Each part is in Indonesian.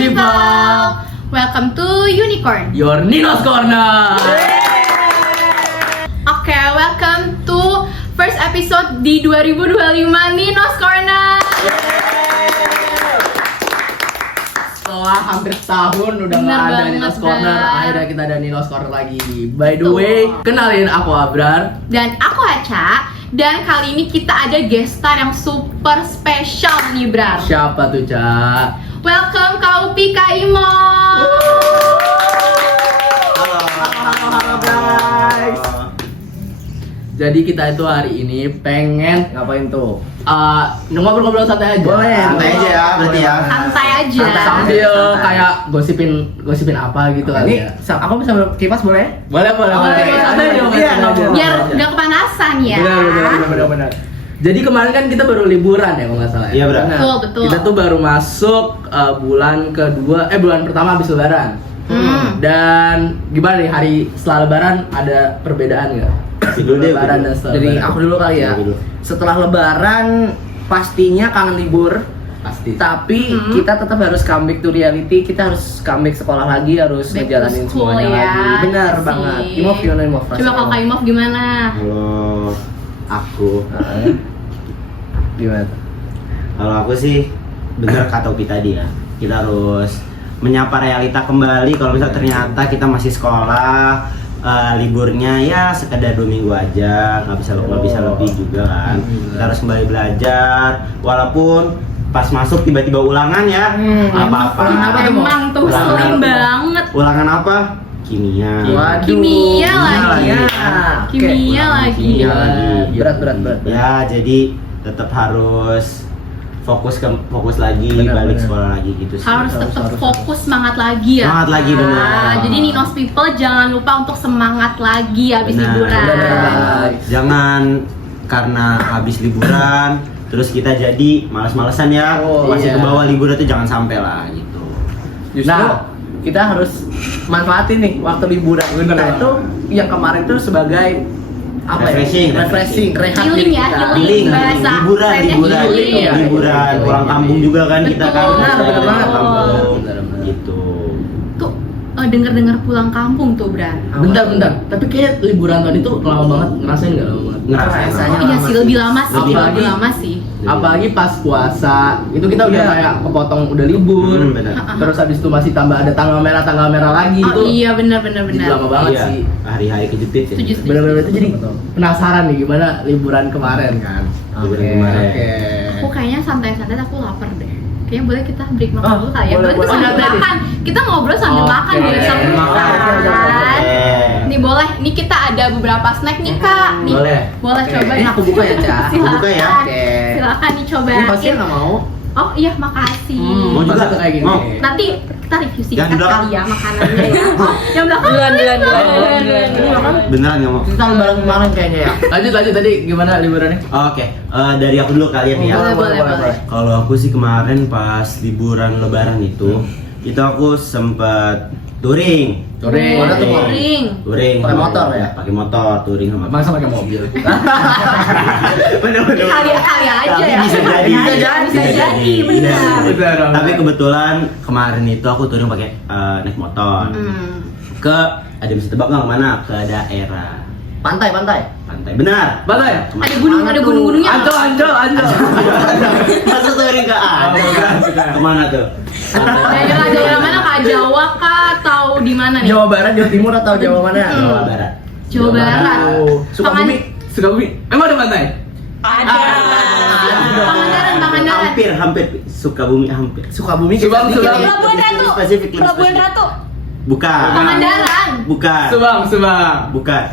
people. Welcome to Unicorn. Your Ninos Corner. Oke, welcome to first episode di 2025 Ninos Corner. Setelah hampir setahun udah Bener nggak ada banget, Ninos Corner, Brar. akhirnya kita ada Ninos Corner lagi. By the Betul. way, kenalin aku Abrar. Dan aku Aca. Dan kali ini kita ada guest star yang super spesial nih, Brar. Siapa tuh, Ca? Welcome Kak Upi, Kak Imo. Halo guys. Jadi kita itu hari ini pengen Ngapain tuh? ngobrol-ngobrol santai aja. Boleh, santai aja ya, berarti ya. Santai aja. Sambil Santai. kayak gosipin apa gitu kali Ini ya. aku bisa kipas boleh? Boleh. Oke, Santai aja, iya, santai aja. Biar nggak kepanasan ya. Benar. Jadi kemarin kan kita baru liburan ya kalau nggak salah. Iya, benar. Betul. Kita tuh baru masuk bulan pertama habis lebaran. Dan gimana nih hari setelah lebaran ada perbedaan nggak? Lebaran dan setelah Dari lebaran. aku dulu kali ya. Dulu. Setelah lebaran pastinya kangen libur. Pasti. Tapi kita tetap harus comeback to reality. Kita harus comeback sekolah lagi, harus Back to ngejalanin school semuanya ya. lagi. Benar Sih. banget. Imov gimana Imov? Coba kalau Kak Imov gimana? Kalau aku, Gimana? kalau aku sih bener kata Upi tadi ya. Kita harus menyapa realita kembali. Kalau misal ternyata kita masih sekolah, liburnya ya sekedar 2 minggu aja, nggak bisa lebih juga kan. Kita harus kembali belajar. Walaupun pas masuk tiba-tiba ulangan ya, apa-apa. Emang tuh Ulangan. sering banget. Ulangan apa? Kimia. Waduh. Kimia lagi. Oke. Kimia lagi. Kimia lagi. Berat. Ya, jadi tetap harus fokus lagi, Benar. balik sekolah lagi gitu sih. Harus tetap fokus, semangat lagi ya. Semangat lagi, benar. Jadi Ninos people jangan lupa untuk semangat lagi habis Benar. liburan. Benar. Jangan karena habis liburan terus kita jadi malas-malesan ya. Oh, Masih iya. ke bawah liburan tuh jangan sampai lah gitu. Justru kita harus manfaatin nih waktu liburan Bener, kita Bang. itu yang kemarin tuh sebagai apa Refreshing, ya? Refreshing, rehat Healing diri ya, kita. healing. Bahasa liburan, kerennya healing. Iya, liburan, iya. pulang kampung juga kan kita kan. Betul. Benar banget. Kampung. Benar. Gitu. Tuh dengar-dengar pulang kampung tuh, Bran. Bentar. Tapi kayak liburan tadi tuh lama banget, ngerasain nggak lama banget? Rasanya Oh iya sih, lebih lama sih. Lebih Lebih lama. lama sih. Apalagi pas puasa, itu kita udah Iya. kayak kepotong udah libur. Benar. Terus habis itu masih tambah ada tanggal merah lagi Oh itu. iya, benar. Jadi lama banget Iya, sih. hari-hari kejepit ya. Setuju. Bener-bener itu jadi penasaran nih gimana liburan kemarin kan. Liburan kemarin. Aku kayaknya santai-santai, aku lapar deh. Kayaknya boleh kita break makan Oh, dulu kali ya. boleh, Boleh kita boleh. sambil Santai deh. makan. Kita ngobrol sambil Oke. makan boleh sambil Makan. makan. Nih boleh. Nih kita ada beberapa snack nih Kak. Nih. Boleh. Boleh Oke. coba. Ini aku buka ya, Ca? Aku buka ya. Oke. Silakan dicobain. Ini pasti nggak mau. Oh iya, makasih. Mau juga? Pasti kayak gini. Mau? Nanti kita review singkat Jangan belakang. kali ya makanannya ya. Oh, yang belakang. Duluan. Beneran nggak mau? Kita lebaran kemarin kayaknya ya. Lanjut tadi gimana liburannya? Oke, dari aku dulu kalian ya. Boleh. Kalau aku sih kemarin pas liburan lebaran itu aku sempet touring. Mana tuh, Bang? Touring. Pakai motor ya? Pakai motor, touring sama. Masa pakai mobil? Bener-bener. Kali aja Tapi ya. bisa jadi. Bisa jadi, benar. Bener. Tapi kebetulan kemarin itu aku touring pakai naik motor. Ke ada bisa tebak nggak kemana? Ke daerah Pantai. pantai. Benar. Balai. Ada gunung-gunungnya. Ancol. Masa touring ke ada? Kemana tuh? Daerah mana Kak? Jawa kah atau di mana nih? Jawa Barat, Jawa Timur atau Jawa mana? Jawa Barat. Jawa Barat. Sukabumi. Emang ada pantai? Pangandaran. Hampir Sukabumi hampir. Sukabumi. Subang. Pelabuhan Ratu. Spesifik, lebih Pelabuhan spesifik. Ratu. Bukan. Pangandaran. Bukan. Subang. Bukan.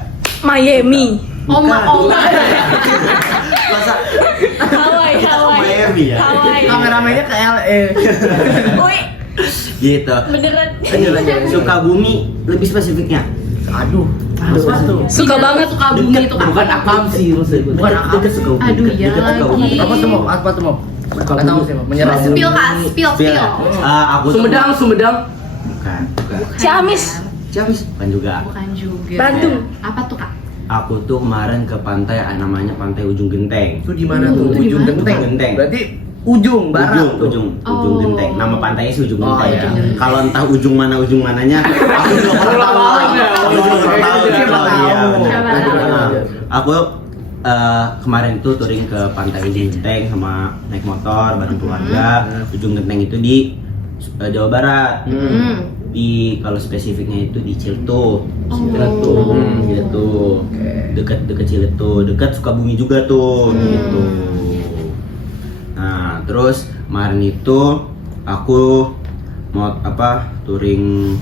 Miami. Oh. Masa Hawaii. Miami ya? Hawaii. Kameramennya ke LA. Wih, Gitu. beneran. Lanjut. Sukabumi lebih spesifiknya. Aduh. Apa tuh? Suka banget. Sukabumi itu Kak. Bukan akam sih maksudnya. Bukan akam. Dekat Sukabumi. Aduh, dekat- iya dekat Sukabumi. lagi. Apa tuh, Mom? Apa tuh, Mom? Nggak tahu sih, Mom. Menyerah. Spill Kak, spill. Aku tuh- Sumedang. Bukan. Ciamis. Ciamis. Bukan juga. Bukan juga. Bandung. Apa tuh Kak? Aku tuh kemarin ke pantai namanya Pantai Ujung Genteng. Itu di mana tuh? Itu di Ujung mana? Genteng. Genteng. Berarti ujung barat tuh. ujung Oh. genteng. Nama pantainya sih ujung Oh, genteng. iya. Kalau entah ujung mananya, aku belum pernah tahu. Aku belum pernah tahu. Siapa tahu. Iya, benar. Siapa tahu. Nah, aku kemarin itu touring ke pantai ujung genteng sama naik motor bareng keluarga. Ujung genteng itu di Jawa Barat. Di kalau spesifiknya itu di Ciletuh. Ciletuh. Dekat Ciletuh, dekat Sukabumi juga tuh gitu. Nah, terus kemarin itu aku mau touring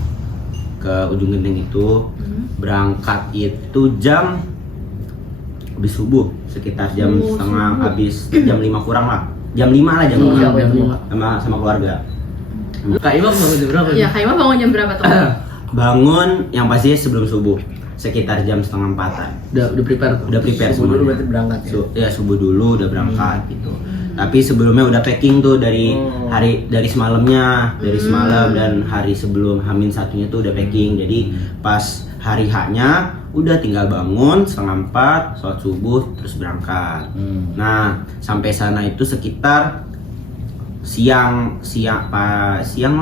ke ujung genteng itu, berangkat itu jam habis subuh, sekitar jam setengah habis jam 5 kurang lah. Jam 5 lah jam 5 sama keluarga. Kak Ima bangun jam berapa? Iya, Kak Ima bangun jam berapa tuh? Bangun yang pasti sebelum subuh, sekitar jam setengah 4-an. Udah prepare tuh. Udah prepare Subuh dulu semuanya. berarti berangkat ya? Ya subuh dulu udah berangkat gitu. Tapi sebelumnya udah packing tuh dari dari semalamnya, dari semalam dan hari sebelum Hamin satunya tuh udah packing. Jadi pas hari H-nya udah tinggal bangun setengah 4, sholat subuh terus berangkat. Nah sampai sana itu sekitar siang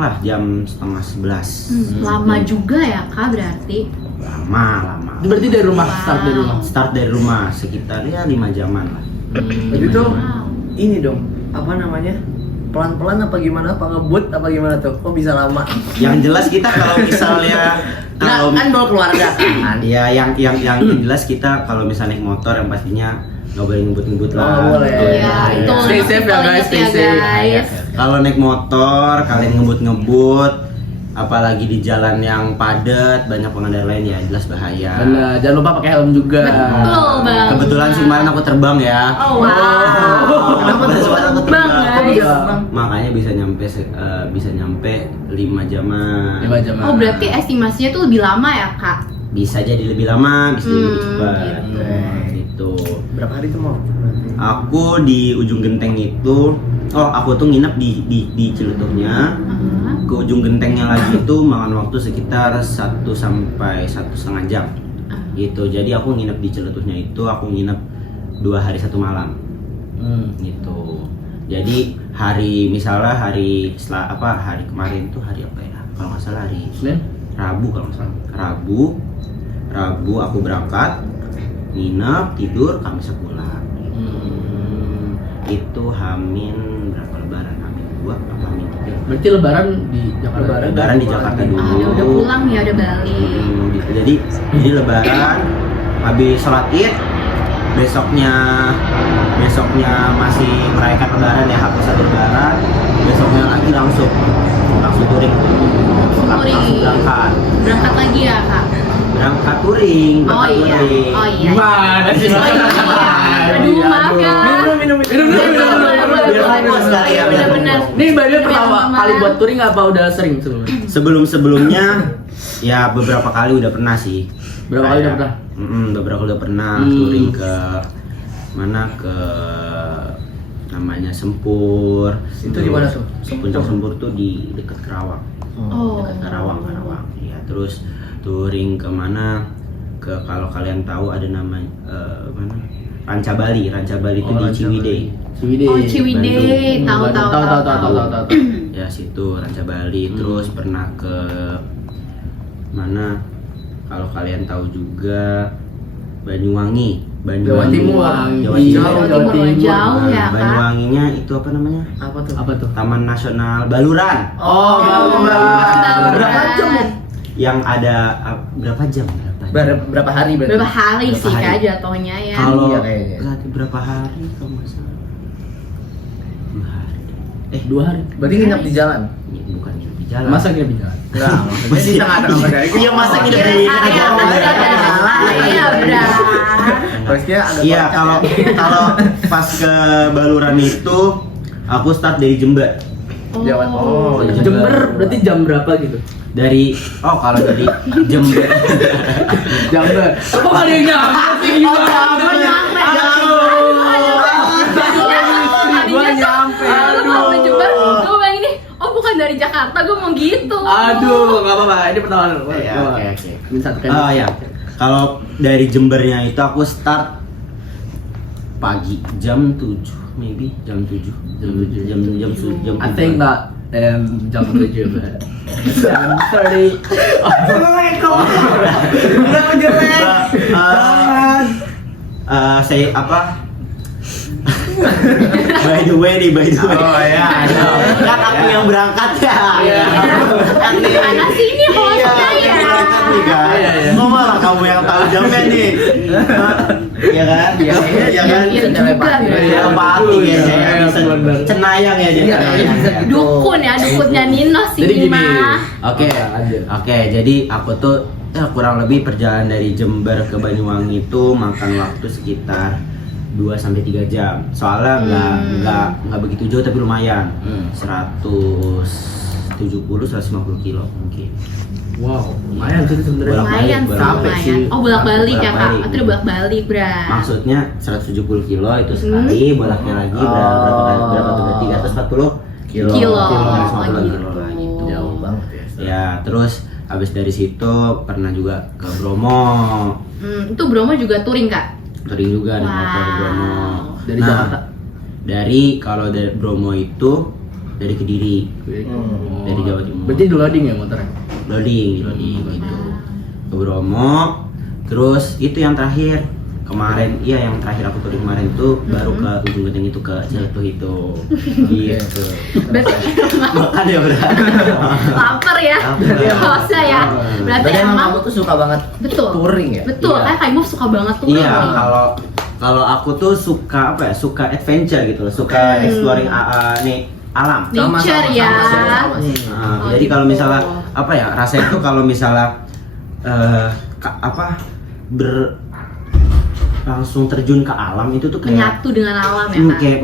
lah jam setengah 11. Lama juga ya Kak berarti. Lama. Itu berarti dari rumah, Start dari rumah sekitar ya 5 jaman lah. Jadi tuh Wow. ini dong, apa namanya? Pelan-pelan apa gimana? Apa ngebut apa gimana tuh? Kok bisa lama? Yang jelas kita kalau misalnya Nah, kan bawa keluarga kan? ya yang jelas kita kalau misalnya naik motor yang pastinya nggak boleh ngebut-ngebut lah. Oh, boleh. Gitu. Iya, itu Stay safe ya, guys, stay safe. guys. Kalau naik motor kalian ngebut-ngebut, apalagi di jalan yang padat banyak pengendara lain ya jelas bahaya. Benar, jangan lupa pakai helm juga. Betul banget. Kebetulan sih kemarin aku terbang ya. Oh wow. Kenapa tuh? Kebetulan aku Bang, guys. Makanya bisa nyampe 5 jaman. 5 jam. Oh berarti estimasinya tuh lebih lama ya Kak? Bisa jadi lebih lama, bisa jadi lebih cepat. Gitu. Gitu. Berapa hari tuh mau? Aku di ujung genteng itu, aku tuh nginep di Ciletuhnya. Ke ujung gentengnya lagi itu makan waktu sekitar 1 sampai 1,5 jam. Gitu. Jadi aku nginep di Ciletuhnya itu aku nginep 2 hari 1 malam. Gitu. Jadi hari hari kemarin tuh hari apa ya? Kalau nggak salah hari Senin? Rabu kalau nggak salah. Rabu aku berangkat, nginep, tidur, Kamis pulang. Itu Hamin berapa lebaran? Hamin 2 apa Hamin 3? Berarti lebaran di Jakarta. Lebaran di Jakarta dulu. Udah pulang ya, udah balik. Gitu. Jadi lebaran habis sholat Id, besoknya masih merayakan lebaran ya, habis lebaran, besoknya lagi langsung touring. Langsung Berangkat lagi ya Kak? berangkat touring. Oh iya. Oh iya. Gimana sih? Oh iya. Aduh maaf ya. Minum. Biar fokus kali ya, biar Bener-bener. Ini Mbak Dia pertama Biar kali mama. buat touring apa udah sering sebelumnya? Sebelumnya ya beberapa kali udah pernah sih. Berapa kali udah pernah? Beberapa kali udah pernah touring ke namanya Sempur. Itu di mana tuh? Puncak Sempur tuh di dekat Karawang. Oh. Dekat Karawang. Iya, terus touring ke mana? Kalau kalian tahu ada nama Ranca Bali itu di Ciwidey. Oh Ciwidey, tahu. Tahu. Ya situ Ranca Bali. Terus pernah ke mana? Kalau kalian tahu juga Banyuwangi. Jawa Timur. Jauh ya Kak? Banyuwanginya itu apa namanya? Apa tuh? Taman Nasional Baluran. Oh, Baluran. Berapa jam? Yang ada berapa jam? Berapa hari berarti? Berapa hari Berapa sih hari? Kak jatuhnya ya? Kalau Iya, kayaknya. berarti berapa hari kalau nggak salah? 2 hari. 2 hari. Berarti nginep di jalan? Bukan nginep di jalan. Masa kita bicara? Enggak, maksudnya di tengah-tengah mereka. Iya, masa nginep di Iya, benar. Harusnya agak Iya, kocak kalau pas ke Baluran itu aku start dari Jember. Jawa. Oh, Jember berarti jam berapa gitu? Kalau dari Jember. Jember. Kok ada yang nyampe sih gimana? Gua nyampe. Gue bilang ini, bukan dari Jakarta, gue mau gitu. Aduh, nggak apa-apa. Ini pertama. Oke. Min satu kan. Oh ya, kalau dari Jembernya itu aku start pagi jam 7. maybe jam 7. Jam I think not jam 7 but 7:30. Saya apa? By the way. Oh ya, I know. Kan aku yang berangkat ya. Iya. Kan nih. Mana sih ini hostnya ya? Berangkat nih kan. Iya, iya. Kok malah kamu yang tahu jamnya nih? Iya kan? Iya, Iya kan? Iya juga. Iya, pasti ya. Saya bisa bener. cenayang ya dia. Iya, cenayang. iya. Dukun ya, dukunnya Nino sih Jadi ini gini. mah. Oke, jadi aku tuh kurang lebih perjalanan dari Jember ke Banyuwangi itu makan waktu sekitar 2-3 jam. Soalnya nggak begitu jauh tapi lumayan. 170-150 kilo mungkin. Wow, lumayan sih sebenarnya. Lumayan sih, Capek sih. lumayan. Oh, bolak-balik ya, Kak. Bolak-balik. Itu udah bolak-balik, Bra. Maksudnya 170 kilo itu sekali, bolaknya lagi berapa tuh? 340 Kilo. Kilo. Oh, gitu. Jauh banget ya. Ya, terus habis dari situ pernah juga ke Bromo. Itu Bromo juga touring, Kak? Touring juga naik motor di Bromo. Dari Jakarta? Kalau dari Bromo itu dari Kediri, dari Jawa Timur. Berarti di loading ya motornya? Loading gitu. Ke Bromo, terus itu yang terakhir kemarin, yang terakhir aku touring kemarin itu baru ke ujung gedeng itu ke Ciletuh itu. Gitu. Berarti Makan ya bro. lapar ya, Lapar. hostnya ya. Berarti Berarti emang emang kamu tuh suka banget betul. touring ya? Betul, Iya. kayak Kak Imuf suka banget touring. Iya, kalau aku tuh suka apa ya? Suka adventure gitu loh, suka exploring nih alam. Nature ya. sama. Oh, Jadi kalau gitu. misalnya apa ya? Rasanya tuh kalau misalnya langsung terjun ke alam itu tuh kayak Menyatu dengan alam ya, Kak. kayak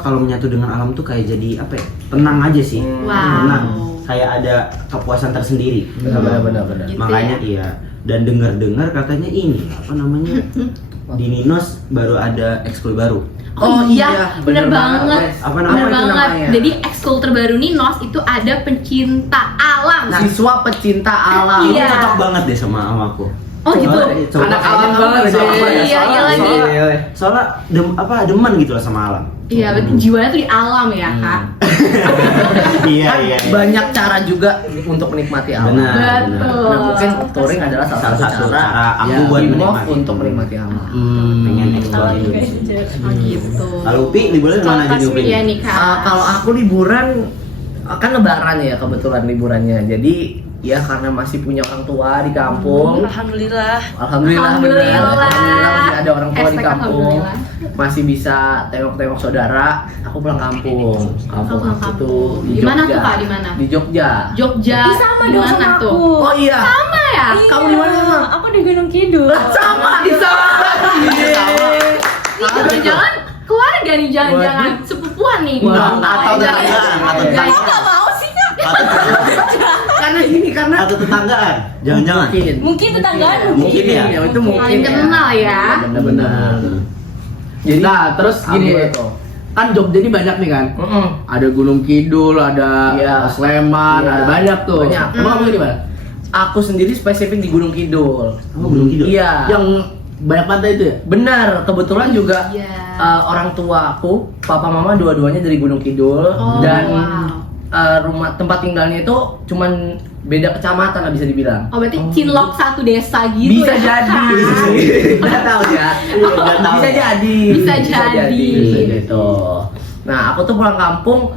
kalau menyatu dengan alam tuh kayak jadi apa ya? Tenang aja sih. Wow. Tenang. Kayak ada kepuasan tersendiri. Benar. Gitu Makanya ya. iya. Dan dengar-dengar katanya ini apa namanya? Di Ninos baru ada ekskul baru. Oh, iya, bener banget. Apa Bener namanya? banget. namanya? Jadi ekskul terbaru Ninos itu ada pencinta alam. Siswa pecinta alam. Iya. Ini cocok banget deh sama aku. Oh gitu. Anak alam banget sih. Iya lagi. Soalnya demen gitu lah sama alam. Iya, berarti jiwanya tuh di alam ya, Kak. Iya. Banyak cara juga untuk menikmati alam. Benar. Betul. Nah, mungkin touring adalah salah satu cara aku Ya, buat Imov menikmati. untuk menikmati alam. Pengen explore Indonesia. Oh gitu. Kalau Upi liburan Kalau kemana aja nih Upi? Kasmia nih, Kak. Kalau aku liburan kan lebaran ya kebetulan liburannya. Jadi ya karena masih punya orang tua di kampung. Alhamdulillah. Alhamdulillah masih ada orang tua di Hashtag kampung. alhamdulillah. Masih bisa tengok-tengok saudara. Aku pulang kampung. Kampung pulang aku kampung. tuh di Di mana Jogja. tuh, Kak? Di mana? Di Jogja. Jogja. Ih, sama di dong mana sama tuh? aku. Oh iya. Sama ya? Iya. Kamu di mana, Mam? Aku di Gunung Kidul. Sama bisa. Ini jangan-jangan keluarga nih, jangan-jangan sepupuan nih. Wah, atau Enggak, tetanggaan, atau enggak, Kok gak mau sih, Kak? Karena Atau tetanggaan? Jangan-jangan. Mungkin tetanggaan Mungkin ya. itu mungkin. Saling kenal ya. Benar-benar. Jadi nah, terus gini, kan Jogja ini banyak nih kan. Ada Gunung Kidul, ada Iya. Sleman, Iya. ada banyak tuh. Banyak. Emang kamu di mana? Aku sendiri spesifik di Gunung Kidul. Kamu belum tidur? Iya. Yang banyak pantai itu ya? Benar, kebetulan juga Iya. orang tua aku, papa mama dua-duanya dari Gunung Kidul Oh, dan wow. rumah tempat tinggalnya itu cuman beda kecamatan lah bisa dibilang. Oh, berarti Cinlok satu desa gitu Bisa ya, jadi. Kak? Nggak tahu ya. Nggak tahu. Bisa jadi. Bisa jadi. Gitu. Nah, aku tuh pulang kampung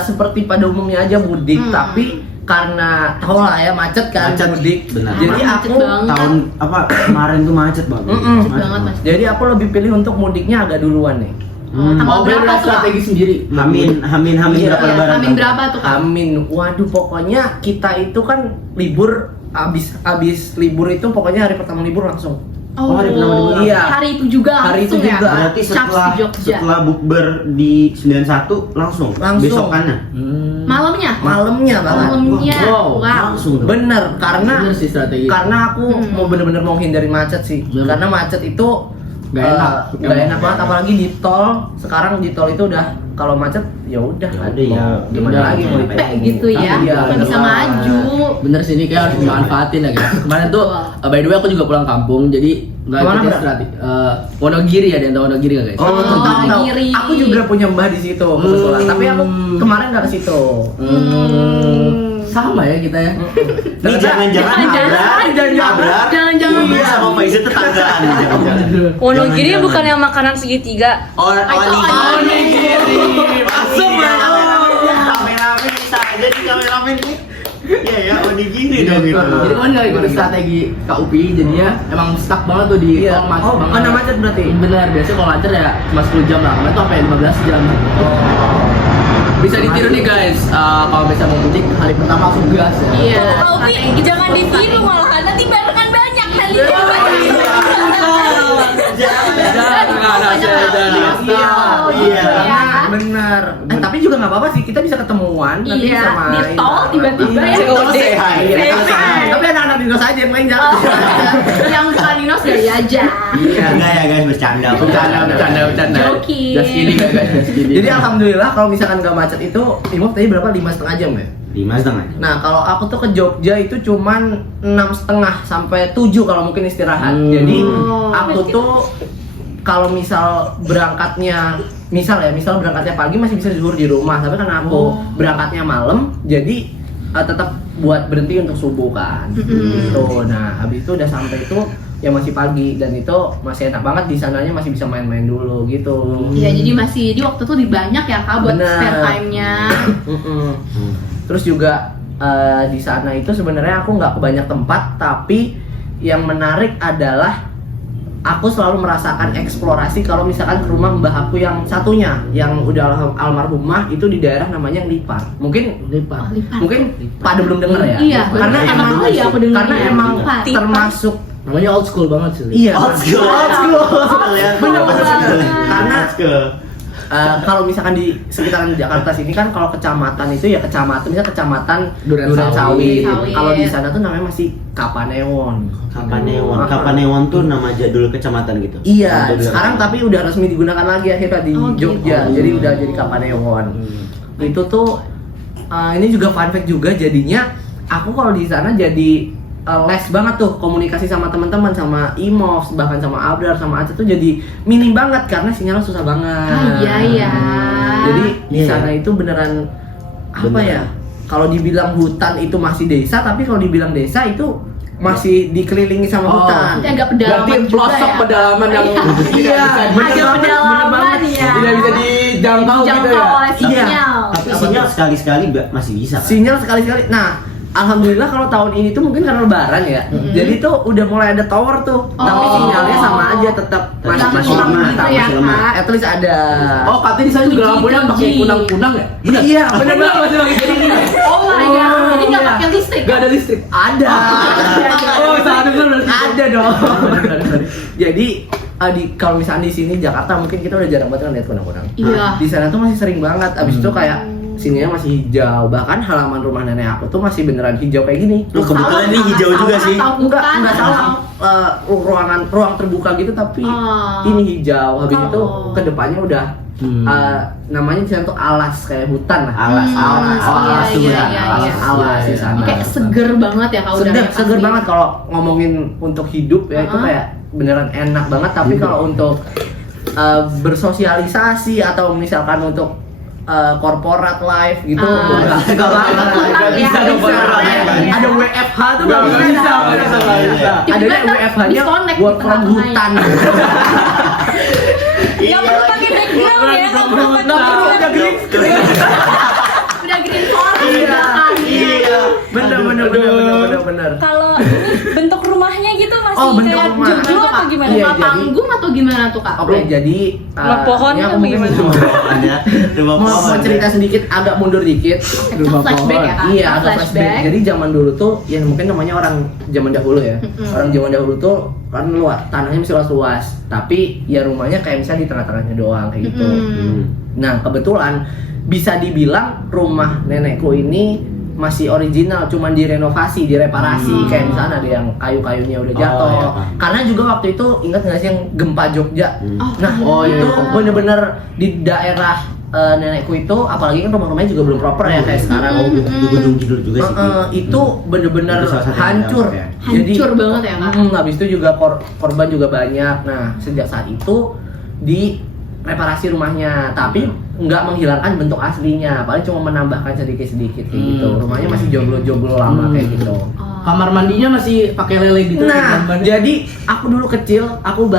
seperti pada umumnya aja mudik, tapi karena tau lah ya macet kan Macet, mudik. benar. Jadi Macet aku banget. Tahun apa kemarin tuh macet banget. Mm-mm. Macet banget, Mas. jadi aku lebih pilih untuk mudiknya agak duluan nih. Tanggal biar berapa ada tuh, Kak? strategi sendiri. Hamin Iya, berapa Iya, lebaran? Amin berapa tuh, Kak? Amin. Waduh, pokoknya kita itu kan libur abis libur itu pokoknya hari pertama libur langsung. Oh, hari pertama libur. Iya. Hari itu juga Hari itu langsung ya? juga. Berarti Caps setelah di Jogja. setelah bukber di 91 langsung besokannya. Malamnya? Malamnya banget. Malamnya. Wow, Wow. Langsung. Bener, karena Bener sih strategi. karena aku mau bener-bener mau hindari macet sih. Bener. Karena macet itu Nggak enak. nggak enak banget, apalagi di tol. Sekarang di tol itu udah kalau macet ya udah Ya kan. udah ya. Mau gimana lagi mau Capek ditunggu. gitu ya, Iya, nggak bisa bener. maju. Bener sih, ini kayak harus dimanfaatin ya guys. Kemarin tuh by the way aku juga pulang kampung, jadi nggak Kemana, ikut Bro? strategi. Wonogiri ya, ada yang tahu Wonogiri nggak guys? Oh, tahu. Wonogiri. Aku juga punya mbah di situ kebetulan. Tapi aku kemarin nggak ke situ. Sama ya kita ya. Ini jangan-jangan Abrar Jangan-jangan iya sama Faizal tetanggaan nih, jangan-jangan. Wonogiri Jangan-jangan. bukan yang makanan segitiga. Onigiri masuk ya. Kameramen bisa aja nih kameramen nih. Iya ya, onigiri dong gitu. Jadi kemarin nggak ikut strategi KUPI, jadinya emang stuck banget tuh di Iya. tol, macet Oh, banget. karena macet berarti? Bener, biasanya kalau lancar ya cuma 10 jam lah, kemarin tuh sampai 15 jam. Bisa ditiru nih guys, kalau bisa mau mudik hari pertama langsung gas ya. Iya. Tapi jangan ditiru malahan nanti barengan banyak kali. Iya. Iya. Bener. Tapi juga nggak apa-apa sih, kita bisa ketemuan nanti Iya, bisa main. di tol tiba-tiba ya. COD. Iya, Say hi. tapi anak-anak Dinos aja yang main jangan. Yang bukan Ninos gak aja. Iya, enggak ya guys, bercanda. Bercanda. Joking. Just kidding ya guys, just kidding. Jadi alhamdulillah kalau misalkan nggak macet itu, Imov tadi berapa? 5,5 jam ya? 5,5. Nah kalau aku tuh ke Jogja itu cuman 6,5 sampai 7 kalau mungkin istirahat. Jadi aku tuh kalau misal berangkatnya misal berangkatnya pagi masih bisa zuhur di rumah, tapi karena aku berangkatnya malam jadi tetap buat berhenti untuk subuh kan. Gitu. Nah habis itu udah sampai itu ya masih pagi dan itu masih enak banget di sananya, masih bisa main-main dulu gitu. Iya, jadi masih di waktu tuh banyak ya Kak buat Bener. spare time-nya. Terus juga di sana itu sebenarnya aku nggak ke banyak tempat, tapi yang menarik adalah aku selalu merasakan eksplorasi kalau misalkan ke rumah mbah aku yang satunya yang udah almarhumah itu di daerah namanya Lipar. Mungkin Lipat. Lipat. pada belum dengar ya. Iya, karena bener. emang Pertama kali aku denger karena ya. emang Lipat. termasuk Namanya old school banget sih. iya. Old school. Bener-bener. Karena Old school. kalau misalkan di sekitaran Jakarta sini kan kalau kecamatan itu ya kecamatan, misalnya kecamatan Duren Sawit. Sawit. Kalau di sana tuh namanya masih Kapanewon. Kapanewon tuh nama jadul kecamatan gitu. Iya, Jadul sekarang kecamatan. tapi udah resmi digunakan lagi akhirnya di Oh, gitu. Jogja. Jadi udah jadi Kapanewon. Itu tuh ini juga fun fact juga jadinya aku kalau di sana jadi les banget tuh komunikasi sama teman-teman, sama Imov, bahkan sama Abrar, sama Aceh tuh jadi minim banget karena sinyalnya susah banget. Iya. Jadi di Iya. sana itu beneran apa Beneran. ya? Kalau dibilang hutan itu masih desa, tapi kalau dibilang desa itu masih dikelilingi sama Oh. hutan. Itu agak pedalaman Berarti juga pelosok ya. pedalaman yang Iya. tidak bisa Agak pedalaman ya. tidak bisa dijangkau gitu Dijangkau ya. oleh sinyal. Tapi sinyal sekali-sekali masih bisa kan? Sinyal sekali-sekali. Nah, alhamdulillah kalau tahun ini tuh mungkin karena lebaran ya. Jadi tuh udah mulai ada tower tuh. Tapi Oh. sinyalnya sama aja tetap Masih masih lemah, lemah. gitu ya, masih lemah. Kak. At least ada. Oh, katanya di sana juga 2G, lampunya pakai 2G. kunang-kunang ya? Bener? Iya, bener banget. masih pakai kunang-kunang. Oh my god. Jadi nggak iya. pakai listrik. Gak ada listrik. Ada. Oh, salah denger berarti. Ada dong. Jadi kalau misalnya di sini Jakarta mungkin kita udah jarang banget lihat kunang-kunang. Iya. Di sana tuh masih sering banget. Abis itu kayak sininya masih hijau. Bahkan halaman rumah nenek aku tuh masih beneran hijau kayak gini. Lu kebetulan ini hijau juga sih. Enggak salah. Ruang terbuka gitu tapi Oh. ini hijau. Habis itu Oh. kedepannya udah namanya di sana tuh alas kayak hutan lah. Alas. Alas, Oh, iya, alas tuh iya, benar. iya, Alas, iya. alas di sana. Kayak seger banget ya kalau udah Seger banget kalau ngomongin untuk hidup ya itu Uh-huh. kayak beneran enak banget. Tapi kalau untuk bersosialisasi atau misalkan untuk corporate life gitu enggak banget. Nggak bisa Nggak dong, corporate. Ada WFH tuh Nggak nggak bisa, bisa. nggak bisa, nggak bisa. Adanya Tiba-tiba WFH-nya disconnect work di from tengah-tengah. hutan. Nggak perlu pakai background ya. Nggak perlu pakai Nggak perlu background. ada green screen. Udah green forest di belakangnya. Iya. Bener. Kalau ini bentuk rumahnya gitu masih Oh, bentuk kayak rumah. Jojo atau gimana? Iya, Rumah jadi- panggung atau gimana tuh Kak? Oke, jadi Rumah pohon ini aku atau mungkin gimana? Ada rumah mau pohon. cerita sedikit, agak mundur dikit. Rumah Flashback pohon. ya Kak? Iya, agak flashback. Jadi zaman dulu tuh, ya mungkin namanya orang zaman dahulu ya. Orang zaman dahulu tuh kan luas, tanahnya masih luas-luas. Tapi ya rumahnya kayak misalnya di tengah-tengahnya doang kayak gitu. Nah, kebetulan bisa dibilang rumah nenekku ini masih original, cuman direnovasi, direparasi. Kayak misalnya ada yang kayu-kayunya udah jatuh. Oh, iya, Pak. Karena juga waktu itu ingat nggak sih yang gempa Jogja? Oh, Nah, iya. itu bener-bener di daerah nenekku itu, apalagi kan rumah-rumahnya juga belum proper ya kayak sekarang. Oh, di Gunung Kidul juga sih. Itu bener-bener Itu salah satu yang hancur. dampak ya. Hancur banget ya, Kak? Habis itu juga korban juga banyak. Nah, sejak saat itu di reparasi rumahnya, tapi nggak menghilangkan bentuk aslinya, paling cuma menambahkan sedikit-sedikit kayak gitu. Rumahnya masih joglo-joglo lama kayak gitu. Kamar mandinya masih pakai lele gitu. Nah, kan? jadi aku dulu kecil, aku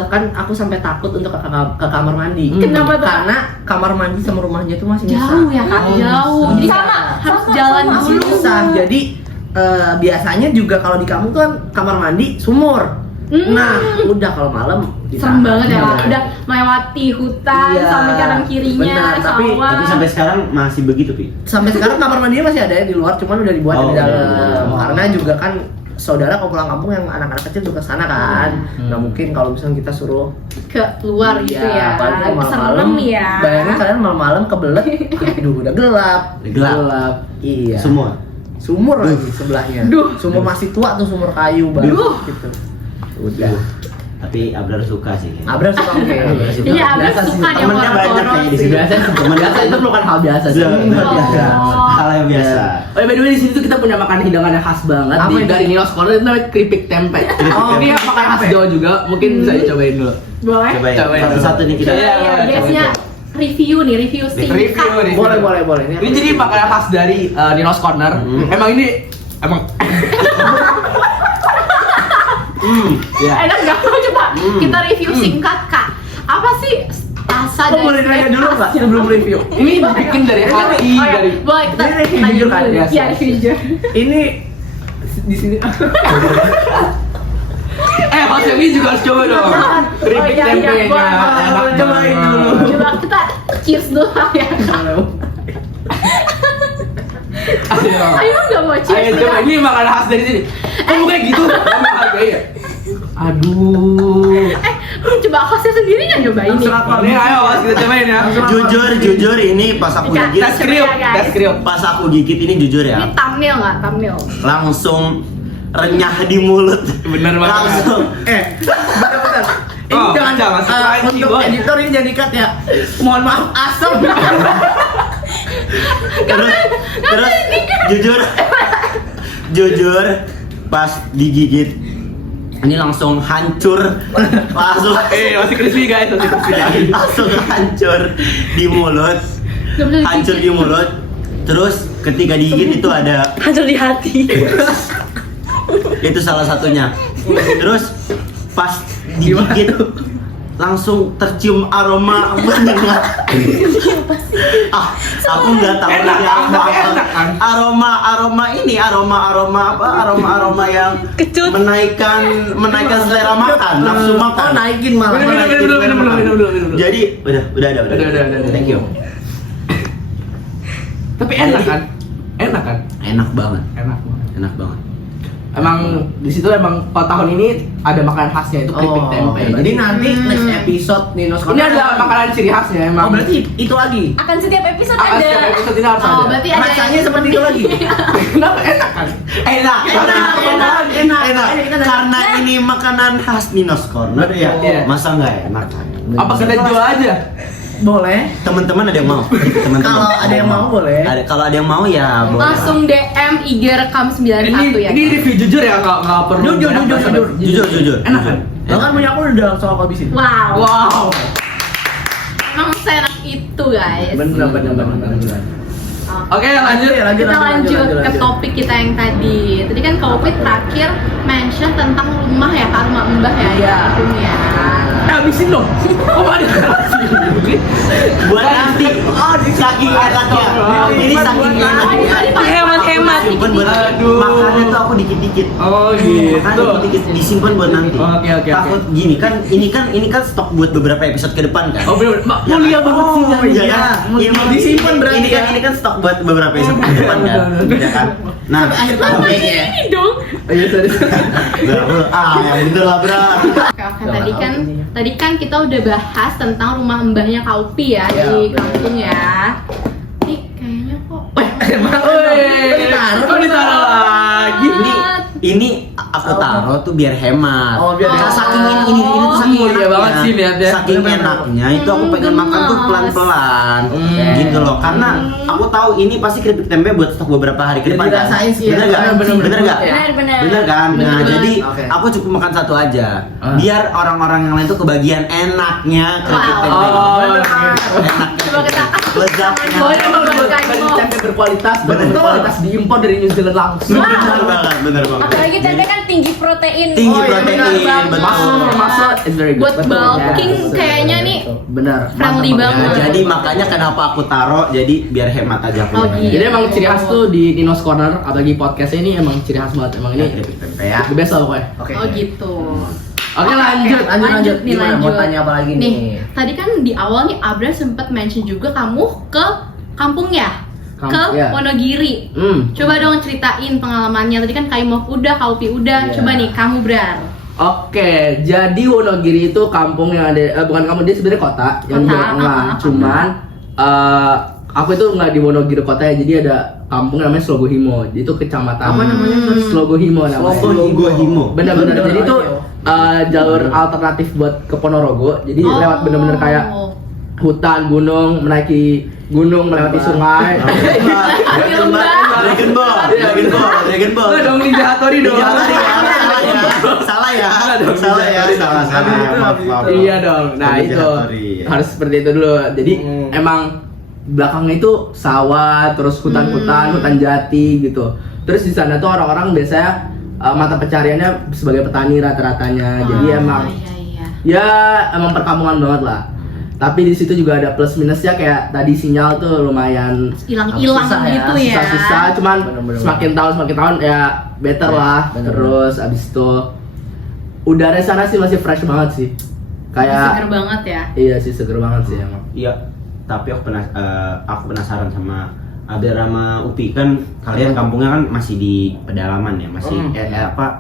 sampai takut untuk ke kamar mandi. Kenapa tuh? Karena kamar mandi sama rumahnya itu masih misah. Jauh ya, Kak? Jauh. Jadi Sama, harus sama, jalan sama. dulu. Susah. Jadi biasanya juga kalau di kampung kan kamar mandi sumur. Nah, udah kalau malam Serem banget ya, Kak. Iya. Udah melewati hutan Iya, sampai kanan kirinya, benar, tapi sampai sekarang masih begitu, Pi. Sampai sekarang kamar mandinya masih ada ya di luar, cuman udah dibuat di dalam. Oh. Karena juga kan saudara kalau pulang kampung yang anak-anak kecil tuh ke sana kan. Nggak mungkin kalau misalnya kita suruh ke luar gitu ya. apalagi kalau malam-malam. Serem ya. Bayangin kalian malam-malam kebelet, aduh udah gelap. Gelap. Iya. Semua. Sumur lagi sebelahnya. Sumur masih tua tuh, sumur kayu banget gitu. Udah. Tapi Abrar suka sih. Abra suka oke. Iya, Abra suka dia Temennya banyak horor-horor kayaknya di sih. sini. Biasa itu bukan hal biasa sih. Biasa. Oh. Hal yang biasa. Oh ya, by the way di sini tuh kita punya makanan hidangan yang khas banget Apa itu? dari Ninos Corner, itu namanya keripik tempe. Oh, Ini makanan khas Jawa juga, mungkin bisa dicobain dulu. Boleh? Coba ya, Cobain dulu. satu-satu nih kita. Iya, Iya, biasanya review nih, review singkat. Review. Boleh. Ini jadi makanan khas dari Ninos Corner. Emang ini ya. Enak gak? Coba kita review singkat, Kak. Apa sih rasa dari boleh nanya dulu Kak sebelum review. Ini bikin dari hati, Oh, iya. dari Boleh kita Ini review tanya jujur dulu. kan? Iya, review jujur. Ini di sini Mas Yogi juga harus coba dong. Keripik iya, tempenya. boleh. Enak Cobain banget. dulu. Coba kita cheers dulu ya, Kak. Ayo nggak mau cheers? Ayo coba, ini makanan khas dari sini. Kamu kayak gitu, kamu hargai ya. Aduh. Coba khasnya sendiri nggak nyobain nih? Ini ayo Mas kita cobain ya. Jujur ini pas aku Enggak. gigit, Tes kriuk, tes kriuk. pas aku gigit ini jujur Ini ya, thumbnail nggak? Thumbnail. langsung renyah di mulut. Bener banget. Langsung. bentar. Ini Oh, jangan jangan crunchy, untuk boy. editor ini jadi cut ya. Mohon maaf asam. Terus jujur pas digigit ini langsung hancur, langsung Masih crispy guys, masih crispy guys. langsung hancur di mulut, Nggak bisa hancur di mulut. Terus ketika digigit itu ada, Hancur di hati. itu salah satunya. Terus pas digigit langsung tercium aroma menyengat. Aku nggak tahu Enak, ini tapi apa. enak kan? Aroma yang Kecut. menaikkan selera makan, nafsu makan. Oh, naikin malah. Minum. Jadi udah. Udah. Thank you. Tapi enak kan? Enak kan? Enak banget. Enak banget. Emang di situ emang kalau tahun ini ada makanan khasnya itu keripik tempe. Jadi nanti next episode Ninos ini ada makanan ciri khasnya Oh, emang. berarti itu lagi. Akan setiap episode Ah, setiap ada. episode ini harus Oh, ada. berarti ada Rasanya seperti itu lagi. Kenapa enak kan? Enak. Karena ini makanan khas Ninos Corner ya. Iya. Masa nggak enak? Apa kita jual aja? Boleh. Teman-teman ada yang mau? Teman-teman. Kalau ada yang mau boleh. Kalau ada yang mau ya boleh. langsung DM IG rekam 91 ya. Ini review jujur ya, nggak perlu. Jujur. Enak kan? Lo kan punya aku udah langsung aku habisin. Wow. Wow. Emang seenak itu guys. Bener. Oke, lanjut. Kita lanjut ke topik kita yang tadi. Tadi kan Covid terakhir mention tentang rumah ya, kan rumah mbah ya. Iya. Itu ya. Habisin dong. Kok ada Buat nanti. Saking enaknya. Ini saking enaknya. Hemat-hemat. Simpan buat Aduh. makannya tuh aku dikit-dikit. Oh Makan gitu. dikit-dikit disimpan buat nanti. Oke. Takut gini kan, ini kan stok buat beberapa episode ke depan kan. Oh bener, mulia banget sih Oh, iya kan? Iya, disimpan berarti ini kan stok buat beberapa episode ke depan kan. Iya kan? Nah, Ini dong. Iya tadi. bener lah bro. Oke, tadi kan kita udah bahas tentang rumah mbahnya Kaupi ya Iya, di bener. kampung ya. Nih kayaknya kok. Kok ditaruh lagi? Ini aku taruh tuh biar hemat. Oh, biar hemat. Saking ini tuh saking Oh, iya banget banget sih lihatnya. Saking enaknya itu aku pengen makan tuh pelan-pelan gitu loh. Karena aku tahu ini pasti keripik tempe buat stok beberapa hari ke depan. Jadi dirasain sih ya. Bener gak? Bener gak? Benar-benar. Bener kan? Nah, Bener. jadi Oke. aku cukup makan satu aja. Biar orang-orang yang lain tuh kebagian enaknya keripik Wow. tempe. Oh, Coba kita Lezatnya. boleh memberikan tempe berkualitas, Bener. berkualitas diimpor dari New Zealand langsung. Bener banget. Apalagi tempe kan tinggi protein. Tinggi Oh, iya, protein, bener betul. banget. Masa it's very good. buat Betul. bulking Yes. kayaknya nih Benar. friendly Mantap banget. Nah, jadi makanya kenapa aku taruh jadi biar hemat aja aku. Oh, gitu. Jadi emang ciri khas tuh di Nino's Corner, apalagi podcast ini emang ciri khas banget. Emang ini keripik tempe ya. the best lah pokoknya. Oke. Oh gitu. Oke lanjut. Lanjut nih, Gimana? lanjut. Mau tanya apa lagi nih? Tadi kan di awal nih Abra sempat mention juga kamu ke kampung ya? Ke Iya. Wonogiri. Coba dong ceritain pengalamannya. Tadi kan Kaimov udah, Kaupi udah. Iya. Coba nih kamu Brar. Oke, jadi Wonogiri itu kampung yang ada, bukan kampung, dia sebenarnya kota yang Kota, Jawa Tengah. Cuman Aku itu nggak di Wonogiri kota ya, jadi ada kampung namanya Slogohimo. Jadi itu kecamatan. Apa namanya? Slogohimo namanya. Slogohimo. Bener-bener. Bener, Jadi itu bener. jalur alternatif buat ke Ponorogo. Jadi lewat bener-bener kayak hutan, gunung, menaiki gunung, melewati sungai. Dragon Ball. Nggak dong, Ninja Hattori dong. Salah ya. Dong, Salah ya. Ninja Salah. Hattori. Maaf. Iya dong. Nah Ninja itu Hattori, ya. harus seperti itu dulu. Jadi emang belakangnya itu sawah, terus hutan-hutan, hutan jati gitu. Terus di sana tuh orang-orang biasanya mata pencariannya sebagai petani rata-ratanya. Jadi emang iya. ya emang perkampungan banget lah. Tapi di situ juga ada plus minusnya, kayak tadi sinyal tuh lumayan Hilang-hilang Susah ya, gitu ya. susah-susah, cuman Bener-bener. semakin tahun ya better lah. bener-bener. Terus abis itu udara sana sih masih fresh banget sih. Seger Kayak banget ya. iya sih, seger banget sih emang. Iya, tapi aku penasaran sama Abel sama Upi, kan kalian kampungnya kan masih di pedalaman ya, masih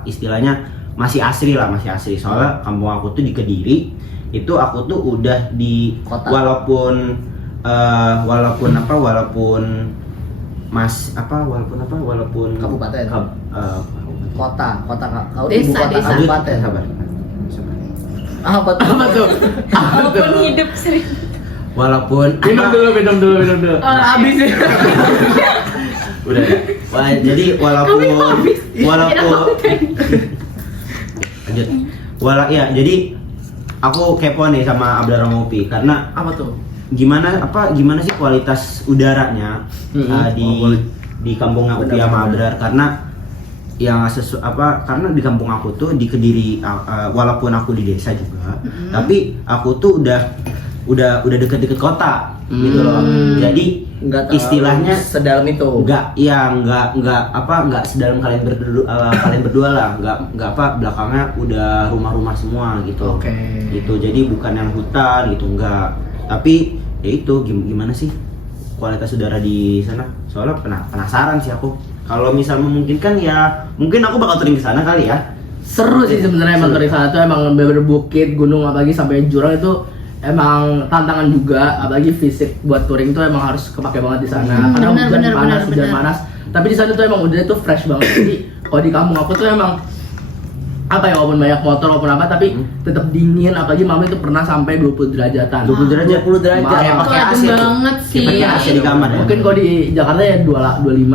istilahnya masih asri lah, masih asri. Soalnya kampung aku tuh di Kediri, itu aku tuh udah di Kota. walaupun walaupun Kabupaten. Kota kau Desa, ibu kota desa. kabupaten. Sabar. Apa tuh? Apa tuh? Apa Walaupun tuh? hidup sering. Walaupun Minum dulu. Habis sih. udah. Wah, jadi walaupun lanjut. Ya, jadi aku kepo nih sama Abdar sama Upi karena Apa tuh? gimana sih kualitas udaranya di kampung Upi sama Abdar, karena yang karena di kampung aku tuh di Kediri, walaupun aku di desa juga, tapi aku tuh udah deket-deket kota gitu loh. Jadi Enggak terlalu istilahnya sedalam itu. nggak sedalam kalian berdua lah, nggak belakangnya udah rumah-rumah semua gitu. Oke. Gitu, jadi bukan yang hutan gitu, enggak, tapi ya itu gimana sih kualitas udara di sana, soalnya penasaran sih aku. Kalau misal memungkinkan ya mungkin aku bakal touring ke sana kali ya. Seru sih sebenarnya emang dari sana tuh, emang bener bukit, gunung, apalagi sampai jurang itu emang tantangan juga, apalagi fisik buat touring tuh emang harus kepake banget di sana. Karena hujan panas. Tapi di sana tuh emang udah tuh fresh banget. Jadi kalau di kampung aku tuh emang apa ya, walaupun banyak motor walaupun apa, tapi tetap dingin. Apalagi malam itu pernah sampai 20 derajatan. 20 derajat. 20 derajat. Kayak Itu pakai AC adem tuh. banget sih. Kayak pakai AC di kamar ya. Mungkin kalau di Jakarta ya 25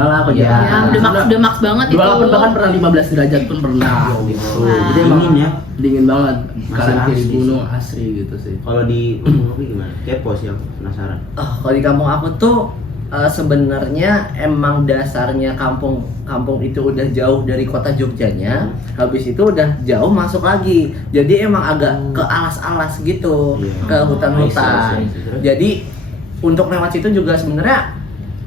lah kalau Iya. Jakarta. Ya, udah max banget itu. 28 bahkan pernah 15 derajat pun pernah gitu. Wah. Jadi emang Dingin ya. dingin banget. Masih Kanan kiri asli gunung asri gitu sih. Kalau di Upi gimana? Kepo sih aku penasaran. Kalau di kampung aku tuh sebenarnya emang dasarnya kampung itu udah jauh dari kota Jogjanya. Habis itu udah jauh masuk lagi. Jadi emang agak ke alas-alas gitu, Iya. ke hutan-hutan. I see. Jadi untuk lewat situ juga sebenarnya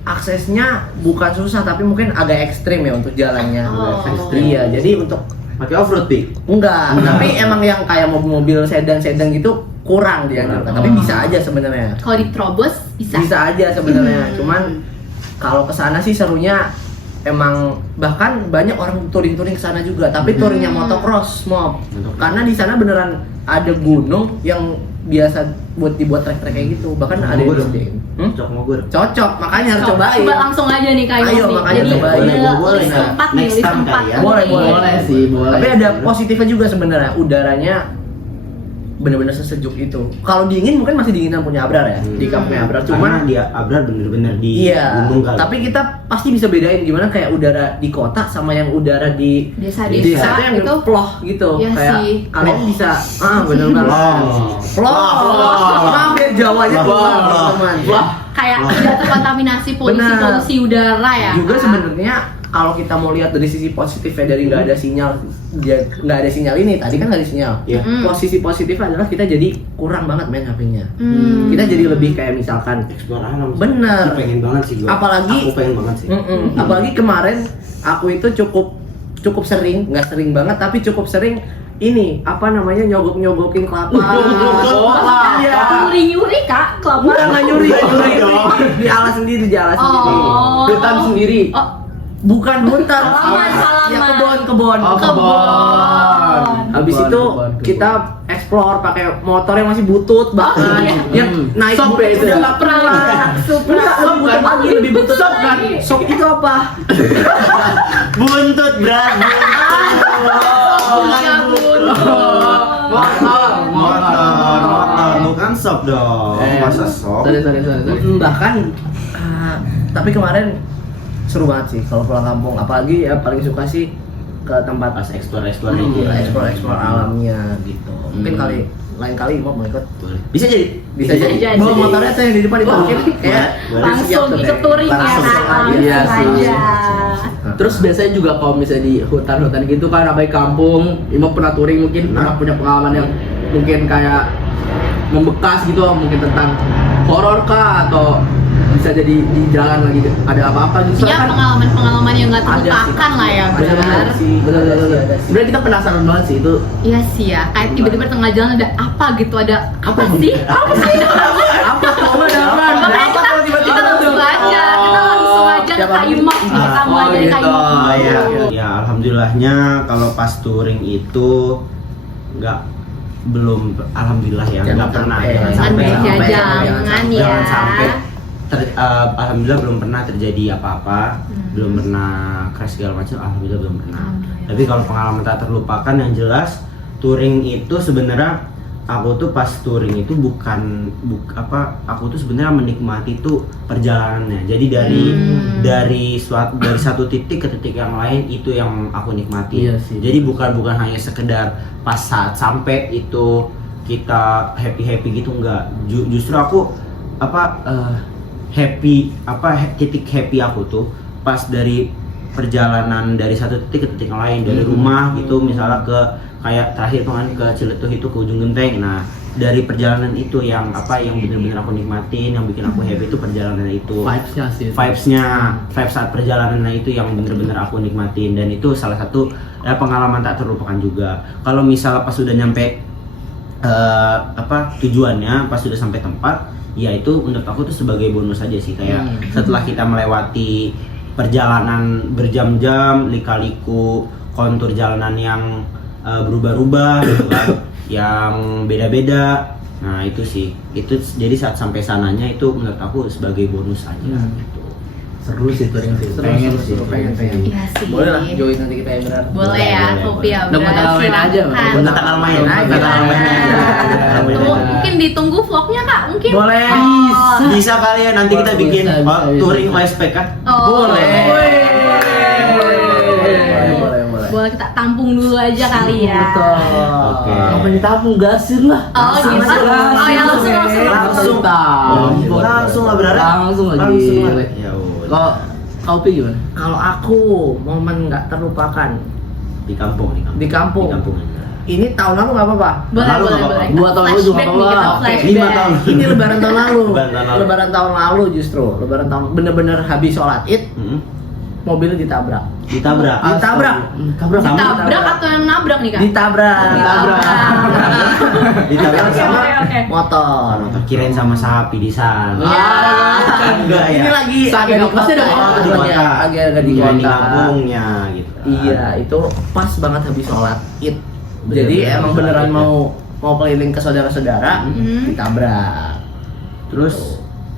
aksesnya bukan susah, tapi mungkin agak ekstrim ya untuk jalannya. Oh. Iya, jadi untuk Pakai off-road, Pi? enggak, tapi emang yang kayak mobil-mobil sedan gitu kurang dia, tapi bisa aja sebenarnya. Kalau diterobos bisa. Aja sebenarnya. Cuman kalau ke sana sih serunya emang bahkan banyak orang touring ke sana juga, tapi touringnya motocross mob. Karena di sana beneran ada gunung yang biasa buat dibuat trek-trek kayak gitu. Bahkan ada yang disediain. Cocok mau gue. Cocok, makanya harus cobain. Coba langsung aja nih kayak Ayo, makanya Jadi, cobain. Boleh. list tempat nih, Next list time tempat. kali ya. Boleh. Boleh sih, boleh. Tapi ada positifnya juga sebenarnya, udaranya bener-bener sesejuk itu. Kalau dingin mungkin masih dinginan punya Abrar ya, di kampungnya Abrar. Karena Cuman dia Abrar bener-bener di iya, gunung kali. tapi kita pasti bisa bedain gimana kayak udara di kota sama yang udara di Desa-desa desa itu yang itu. ploh gitu. Iya Kayak sih. kalian bisa bener banget. Ploh. Maaf ya Jawanya keluar teman-teman. Kayak udah terkontaminasi polusi udara ya. Juga kan? sebenarnya kalau kita mau lihat dari sisi positifnya dari nggak ada sinyal, nggak ada sinyal ini tadi kan nggak ada sinyal. Iya. Posisi positif adalah kita jadi kurang banget main HP-nya. Hmm. Kita jadi lebih kayak misalkan Explore alam. Bener. Aku pengen banget sih gua. Apalagi- aku pengen banget sih. Apalagi kemarin aku itu cukup sering, nggak sering banget tapi cukup sering ini apa namanya nyogokin kelapa. Iya. Nyuri-nyuri kak, kelapa. Bukan nggak nyuri, di alas sendiri, Oh. Hutan sendiri. Oh, Bukan hutan, Halaman. ya kebon. Oh, kebon. Habis Kebon, itu kebon. kita explore pakai motor yang masih butut bahkan iya. yang naik Sop ya itu bukit ya? udah nggak pernah. Enggak, lebih butut lagi, lebih butut sop kan. Sop itu apa? Buntut, Bran. iya bun. Motor, bukan sop dong. Masa sop? Sorry. Bahkan tapi kemarin seru banget sih kalau pulang kampung, apalagi ya paling suka sih ke tempat Pas explore gitu. explore alamnya gitu. Mungkin lain kali mau ikut. Bisa jadi. Bisa jadi. Bawa motornya tuh yang di depan diparkir kayak Langsung ikut touring ya Langsung. kak. Iya Langsung sih. aja. Terus biasanya juga kalau misalnya di hutan-hutan gitu kan, apalagi kampung, Imo pernah touring mungkin pernah punya pengalaman yang mungkin kayak membekas gitu, mungkin tentang horor kah atau bisa jadi di jalan lagi ada apa-apa gitu. Ya Soalnya kan pengalaman-pengalaman yang nggak ada sih, terlupakan lah ya Ada benar. sih. bener. Ada sih. Sebenarnya kita penasaran banget sih itu. Iya sih ya, kayak tiba-tiba tengah jalan ada apa gitu, ada apa sih? Apa sih? Apa tuh ada apa? Makanya kita langsung aja, kita langsung aja ke Kak Imam, kita mulai dari Kak gitu. Imam. Oh iya. Ya alhamdulillahnya kalau pas touring itu belum alhamdulillah ya Jangan nggak pernah sampai. jangan Jangan sampai jangan ya. jangan sampai alhamdulillah belum pernah terjadi apa-apa, belum pernah crash segala macam, alhamdulillah belum pernah. Alhamdulillah. Tapi kalau pengalaman tak terlupakan yang jelas touring itu sebenarnya aku tuh pas touring itu aku tuh sebenarnya menikmati tuh perjalanannya. Jadi dari satu titik ke titik yang lain itu yang aku nikmati. Iya sih. Jadi bukan hanya sekedar pas saat sampai itu kita happy gitu, enggak. Justru aku titik happy aku tuh pas dari perjalanan dari satu titik ke titik yang lain, dari rumah gitu misalnya ke kayak terakhir tuh kan ke Ciletuh itu ke ujung genteng. Nah dari perjalanan itu yang bener-bener aku nikmatin, yang bikin aku happy itu perjalanan itu, Vibes-nya sih. vibes saat perjalanan itu yang bener-bener aku nikmatin, dan itu salah satu pengalaman tak terlupakan juga. Kalau misalnya pas sudah nyampe tujuannya, pas sudah sampai tempat, ya itu menurut aku tuh sebagai bonus aja sih, kayak setelah kita melewati perjalanan berjam-jam, lika-liku kontur jalanan yang berubah-ubah gitu kan, yang beda-beda. Nah itu sih, itu jadi saat sampai sananya itu menurut aku sebagai bonus aja gitu. Seru sih touring sih. Pengen. Iya sih. Boleh lah join nanti kita yang benar. Boleh ya, Boleh. Kopi ya. Udah mau tanggal main aja, Bang. Untuk tanggal main aja. Mungkin ditunggu vlognya Kak, mungkin. Boleh. Bisa kali ya nanti kita bikin Bisa. touring OSP kan? Oh, Boleh. Boleh kita tampung dulu aja kali ya. Oke. Ngapain ditampung, gasir lah. Oh gitu. Oh ya langsung. Langsung lah berarti. Langsung lagi. Langsung lah. Ya udah. Kalau Kaupi gimana? Kalau aku momen nggak terlupakan Di kampung. di kampung. Di kampung aja. Ini tahun lalu nggak apa-apa. Boleh, Lalu boleh, nggak boleh. apa-apa. 2 tahun lalu juga Flashback nggak nih, kita apa-apa. Oke, flashback. 5 tahun. Ini lebaran tahun lalu. Lebaran tahun lalu. Justru. Lebaran tahun bener-bener habis sholat Id, Mm-mm. mobilnya ditabrak. Ditabrak. Ditabrak. Tabrak sama. Ditabrak atau yang nabrak nih Kak? Ditabrak. Ditabrak sama Oke. Motor. kirain sama sapi di sana. Enggak ya. Ini lagi Saking agak di pasti ada kota. di kota. Agak di Iya, di kota. kampungnya gitu. Iya, itu pas banget habis sholat Id. Bener-bener Jadi habis emang sholat beneran Id, mau keliling ke saudara-saudara, ditabrak. Terus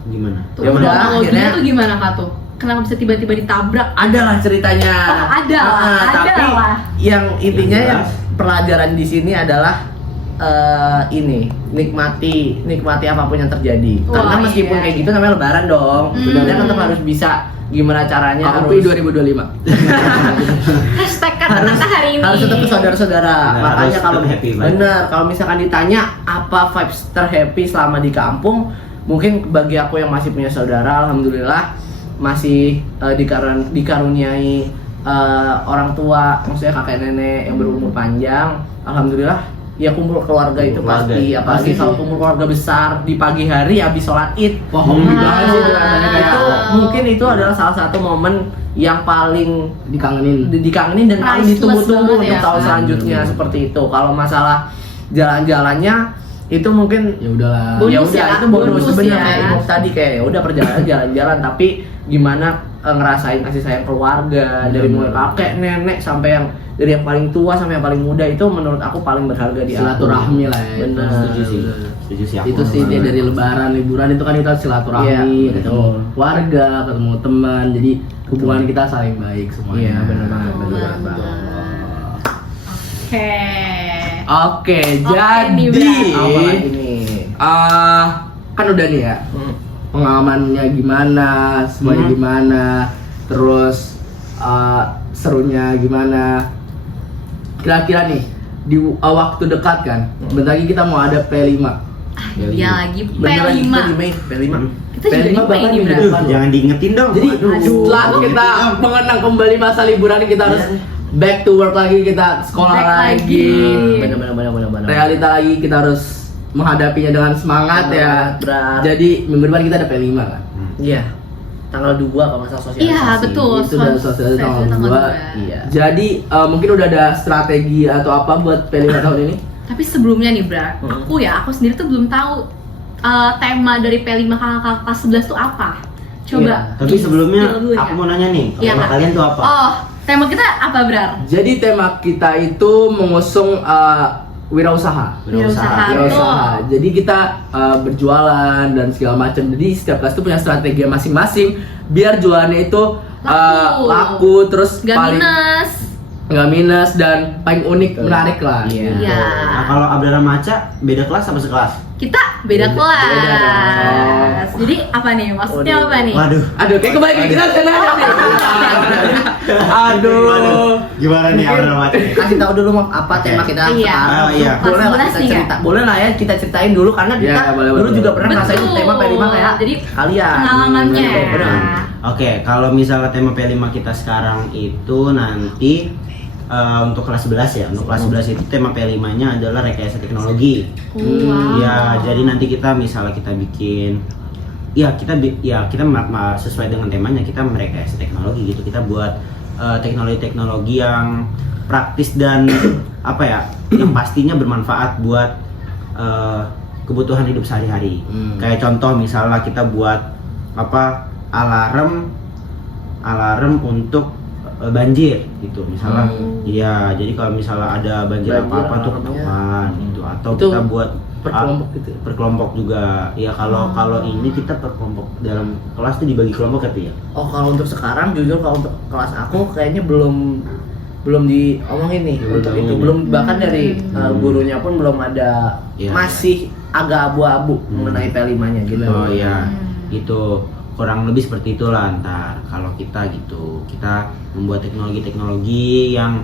gimana? Tuh, Ya udah, kronologinya akhirnya- tuh gimana Kak tuh? Kenapa bisa tiba-tiba ditabrak? Ada lah ceritanya. Oh, ada lah, ada tapi lah. yang intinya Yang yang jelas. pelajaran di sini adalah nikmati apapun yang terjadi. Wah, Karena meskipun iya. kayak gitu namanya lebaran dong. Kita tetap harus bisa gimana caranya KUPI harus 2025. Hashtag kata-kata hari ini. harus tetap ke saudara-saudara. Benar, Makanya harus kalau tetap happy banget. bener kalau misalkan ditanya apa vibes terhappy selama di kampung, mungkin bagi aku yang masih punya saudara, alhamdulillah masih dikaruniai orang tua, maksudnya kakek nenek yang berumur panjang, alhamdulillah. Ya kumpul keluarga itu Keluarga. pasti, apalagi kalau kumpul keluarga besar di pagi hari habis sholat id. Wah, hobi banget sih itu rasanya kayak Itu mungkin itu adalah salah satu momen yang paling dikangenin. dikangenin dan paling Priceless ditunggu-tunggu banget untuk ya. tahun selanjutnya seperti itu. Kalau masalah jalan-jalannya itu mungkin Ya udahlah. Bonus ya udah ya, itu bonus bonus sebenarnya ya. kayak Imam tadi kayak ya udah perjalanan jalan-jalan tapi gimana ngerasain kasih sayang keluarga dari mulai kakek nenek sampai yang dari yang paling tua sampai yang paling muda itu menurut aku paling berharga di aku. Silaturahmi lah ya. Benar. Setuju sih. Setuju sih aku. Itu sih dia dari lebaran, liburan itu kan kita silaturahmi, Iya, ketemu betul. keluarga, ketemu teman. Jadi hubungan kita saling baik semuanya. Iya, benar banget, benar Benar banget. Oke. Oke, nih, jadi Apa lagi nih? kan udah nih ya. Hmm. Pengalamannya gimana, semuanya gimana, terus serunya gimana. Kira-kira nih di waktu dekat kan, bentar lagi kita mau ada P5. Dia lagi Bentar lagi P5. kita di Mei, P5. Kita juga di P bahkan ini minggu berarti. depan. Jangan diingetin dong. Jadi Aduh. setelah kita mengenang kembali masa liburan ini, kita harus back to work lagi, kita sekolah Back lagi. Benar. Realita lagi, kita harus menghadapinya dengan semangat ya. Berat. Jadi minggu depan kita ada P5 kan. Iya. Tanggal 2 kalau masalah sosialisasi. Iya, betul. Itu udah sosialisasi tanggal 2. Iya. Jadi mungkin udah ada strategi atau apa buat P5 tahun ini? Tapi sebelumnya nih, Bra, aku sendiri tuh belum tahu tema dari P5 kakak kelas 11 tuh apa. Coba. Iya, Tapi sebelumnya Spill dulu ya. aku mau nanya nih, Iya, tema Kak. kalian tuh apa? Oh, tema kita apa, Bra? Jadi tema kita itu mengusung wirausaha. Wirausaha. Wirausaha. Jadi kita berjualan dan segala macam. Jadi setiap kelas itu punya strategi masing-masing biar jualannya itu laku terus Gak minus. nggak minus dan paling unik, menarik lah. Iya. Iya. Nah, kalau Abdara Maca beda kelas apa sekelas? Kita beda kelas. beda dong. Jadi apa nih? Maksudnya apa nih? Waduh. Aduh, kayak kebalik kita kena nih. Aduh. Gimana nih Abdara Maca? Kasih tahu dulu Mam, apa tema kita Iya. sekarang. Oh, iya. Boleh lah Kelas kita 11 nih, cerita. Boleh lah ya kita ceritain dulu karena Iya, kita boleh, dulu boleh. juga pernah ngerasain Betul. tema P5 kayak Jadi, kalian. Pengalamannya. Benar. Oke, kalau misalnya tema P5 kita sekarang itu nanti untuk kelas 11 ya. Untuk kelas 11 itu tema P5-nya adalah rekayasa teknologi. Wow. Ya, jadi nanti kita misalnya kita bikin kita sesuai dengan temanya kita merekayasa teknologi gitu. Kita buat teknologi-teknologi yang praktis dan apa ya, yang pastinya bermanfaat buat kebutuhan hidup sehari-hari. Kayak contoh misalnya kita buat alarm untuk banjir gitu misalnya. Iya, jadi kalau misalnya ada banjir apa-apa tuh ketahuan gitu. Atau Itu kita buat per kelompok gitu ya? per kelompok juga. Ya kalau ini kita per kelompok dalam kelas tuh dibagi kelompok gitu ya. Oh, kalau untuk sekarang jujur kalau untuk kelas aku kayaknya belum diomongin nih Belum untuk diomongin itu. ya? Belum bahkan dari gurunya pun belum ada, Iya. masih agak abu-abu mengenai P5-nya gitu. Oh iya, itu kurang lebih seperti itulah ntar kalau kita gitu. Kita membuat teknologi-teknologi yang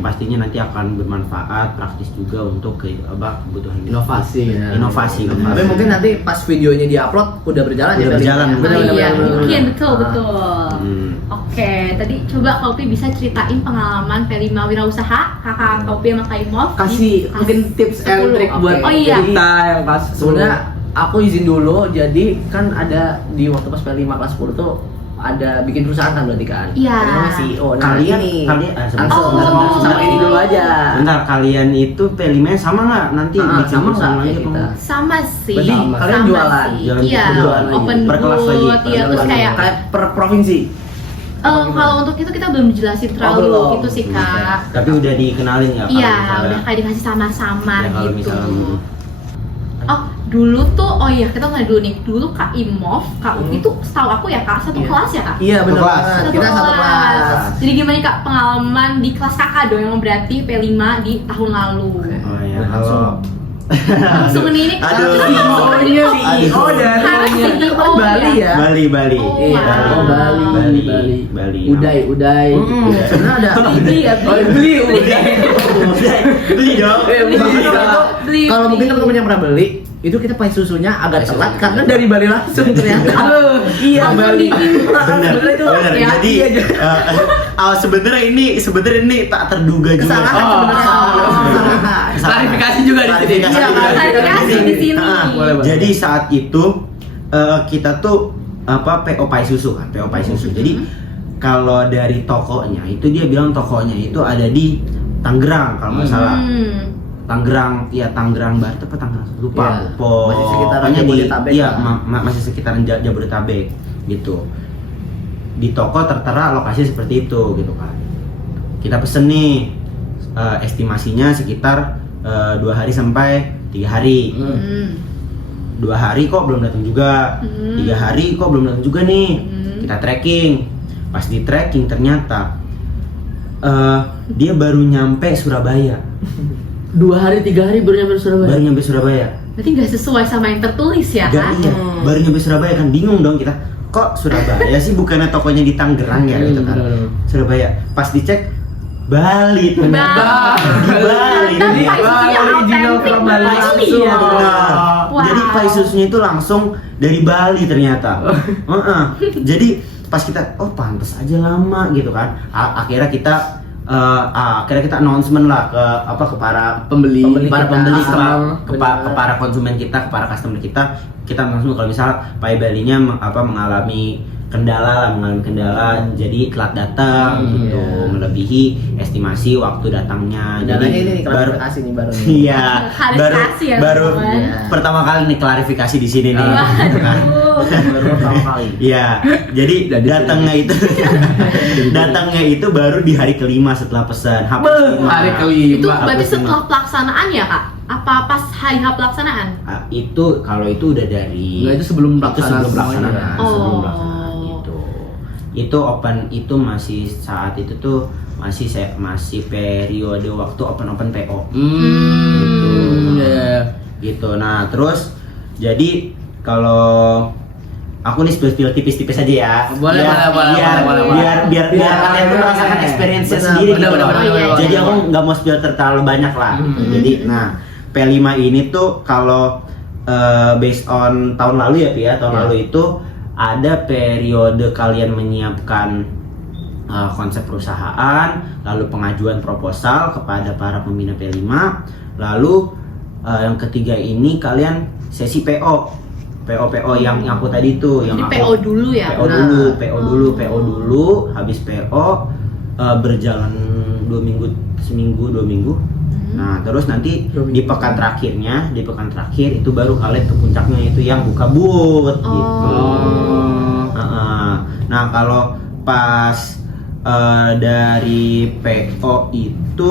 pastinya nanti akan bermanfaat, praktis juga untuk kebutuhan hidup. Inovasi ya. Inovasi. Tapi mungkin nanti pas videonya diupload udah berjalan Udah ya. berjalan. P5-nya. Oh iya, mungkin betul. Hmm. Oke, tadi coba Kopi bisa ceritain pengalaman P5 wirausaha kakak Kopi sama Kak Imov. Kasih mungkin tips and 10, trick oke. buat Oh iya. kita yang pas Sebenarnya aku izin dulu, jadi kan ada di waktu pas P5 kelas 10 tuh ada bikin perusahaan kan berarti kan? Iya. Ada namanya CEO. Nah, Kalian- ini sebentar, sama ini dulu aja. Bentar, kalian itu P5-nya sama nggak nanti bikin Sama perusahaan nggak lagi ya apa kita? enggak? Sama sih. Berarti kalian sama jualan? sih. Jualan- Iya, jualan lagi. open Per kelas lagi? booth, iya, terus kayak Kayak per provinsi. kalau untuk itu kita belum dijelasin terlalu belum. gitu sih Kak. Tapi udah dikenalin ya? Iya, misalnya- udah kayak dikasih samar-samar Ya, kalau gitu. misalnya Oh, dulu tuh, oh iya kita mulai dulu nih. Dulu Kak Imov, Kak Upi tuh setahu aku ya Kak, satu Iya. kelas ya Kak? Iya benar. kelas. banget. Kita satu kelas. Jadi gimana nih Kak pengalaman di kelas kakak dong yang berarti P5 di tahun lalu? Oh ya, Langsung. Langsung ini Aduh. CEO-nya CEO dari Harus CEO Bali ya. Bali. Oh, Iya, wow. Bali. Udai. Karena ada beli ya. Beli udai. Beli dong. Beli. Kalau mungkin teman-teman yang pernah beli, itu kita pakai susunya agak telat karena dari Bali langsung ternyata. Iya, Bali. Benar. Ya, Jadi sebenarnya ini tak terduga juga. Kesalahan sebenarnya. Klarifikasi juga di sini. Klarifikasi di sini. Boleh. Jadi saat itu kita tuh PO Pai Susu kan, PO Pai Susu. Jadi kalau dari tokonya itu dia bilang tokonya itu ada di Tangerang kalau nggak salah. Tangerang Barat apa Tangerang lupa. Iya, masih sekitaran Pokoknya Jabodetabek iya lah. masih sekitaran Jabodetabek gitu. Di toko tertera lokasi seperti itu gitu kan. Kita pesen nih estimasinya sekitar 2 hari sampai 3 hari. 2 hari kok belum datang juga. 3 hari kok belum datang juga nih. Kita tracking. Pas di tracking ternyata dia baru nyampe Surabaya. 2 hari 3 hari baru nyampe Surabaya. Baru nyampe Surabaya. Berarti nggak sesuai sama yang tertulis ya kan? Iya, baru nyampe Surabaya kan bingung dong kita. Kok Surabaya sih bukannya tokonya di Tangerang ya gitu kan. Surabaya. Pas dicek Bali ternyata. Bali. Tapi Jadi Pai Susunya original autentik from Bali Bali langsung. ya. Benar. Wow. Jadi Pai Susunya itu langsung dari Bali ternyata. Jadi pas kita pantas aja lama gitu kan. Akhirnya kita announcement lah ke para Pembeli, para kita, pembeli customer, ke para konsumen kita, ke para customer kita langsung kalau misal Pai Balinya mengalami kendala, jadi telat datang gitu, melebihi estimasi waktu datangnya. Kendalanya Jadi ini nih klarifikasi nih baru. Iya, Klarifikasi ya, baru teman-teman. pertama kali nih klarifikasi di sini nih. Baru pertama kali. Iya, jadi datangnya itu baru di hari kelima setelah pesan. Hari kelima. Itu berarti Apa setelah pelaksanaan ya kak? Apa pas hari H pelaksanaan? Itu kalau itu udah dari Enggak, itu sebelum itu pelaksanaan sebelum pelaksanaan, semuanya. sebelum Oh. pelaksanaan gitu. Itu open itu masih saat itu tuh masih periode waktu open PO. Gitu. Ya. Gitu. Nah, terus jadi kalau aku nih spill tipis-tipis aja ya. Boleh. Biar kalian tuh merasakan experience sendiri gitu loh. benar. Jadi aku nggak mau spill terlalu banyak lah. Gitu. Jadi, nah P5 ini tuh kalau based on tahun lalu ya Pi ya, tahun lalu itu ada periode kalian menyiapkan konsep perusahaan, lalu pengajuan proposal kepada para pembina P5, lalu yang ketiga ini kalian sesi PO yang aku tadi tuh yang Jadi aku PO dulu ya? PO dulu, habis PO berjalan 2 minggu, seminggu 2 minggu. Nah, terus nanti di pekan terakhir itu baru kalian ke puncaknya itu yang buka booth gitu. Nah, kalau pas dari PO itu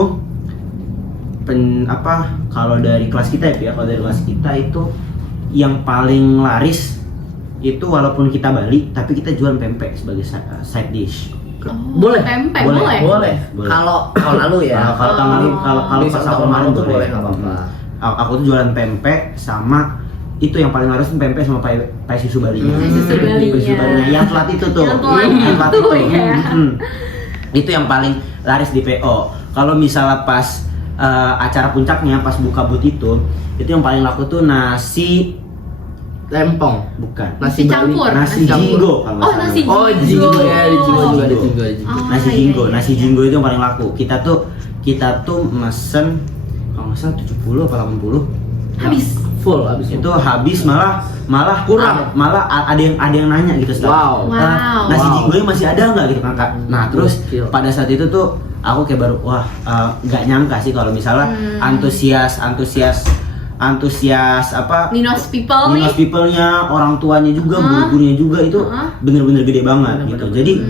kalau dari kelas kita ya, kalau dari kelas kita itu yang paling laris itu walaupun kita Bali tapi kita jual pempek sebagai side dish. Boleh? Pempek Boleh. boleh? Boleh. Kalau tahun lalu ya. Kalau Di pas tahun aku kemarin tuh boleh boleh nggak apa-apa. Aku tuh jualan pempek sama itu yang paling laris tuh pempek sama pai susu Bali. Pai susu Balinya. Pai susu Balinya yang flat itu tuh. Yang flat itu, ya. Itu yang paling laris di PO. Kalau misalnya pas acara puncaknya pas buka booth itu yang paling laku tuh nasi Lempong. bukan Nasi Bali. campur. nasi jinggo kalau nggak Oh, salah. nasi Oh, jinggo. jinggo ya, di jinggo juga ada jinggo. Oh, Nasi iya, jinggo, iya, nasi iya. jinggo itu yang paling laku. Kita tuh mesen kalau nggak salah 70 apa 80. Habis. Full habis Itu habis malah Kurang. malah ada yang nanya gitu setelah Wow. nasi Wow. jinggonya masih ada nggak gitu kan Kak. Nah, terus Gokil. pada saat itu tuh aku kayak baru nggak nyangka sih kalau misalnya antusias apa Ninos people nih. Ninos people-nya, orang tuanya juga, guru-gurunya juga itu bener-bener gede banget gitu. Jadi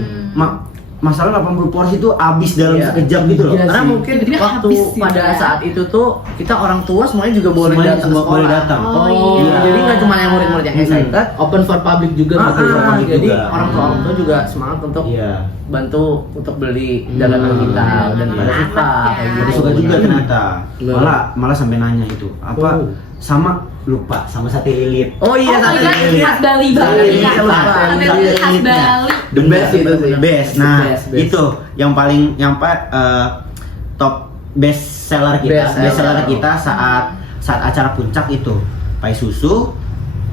masalah 80 porsi itu habis dalam Iya. sekejap gitu loh. Iya Karena sih. mungkin Tiba-tiba waktu habis gitu pada ya. saat itu tuh kita orang tua semuanya juga boleh Semuanya datang semua sekolah. boleh datang. Oh, Iya. Jadi nggak cuma yang murid-murid yang excited. Open for public juga gitu. public Jadi juga. orang tua juga semangat untuk Iya. bantu untuk beli dagangan kita dan pada suka kayak Ada gitu. suka juga ternyata. Bener. Malah sampai nanya itu apa Oh. sama lupa sama sate lilit. Oh iya, Oh my sate God, lilit. khas Bali Sate banget lilit, Kak. lupa. Sate lilit khas lilitnya. Bali. The best itu sih. Best. Nah, Best. itu yang paling top best seller kita. Best Best seller seller. kita saat acara puncak itu. Pai susu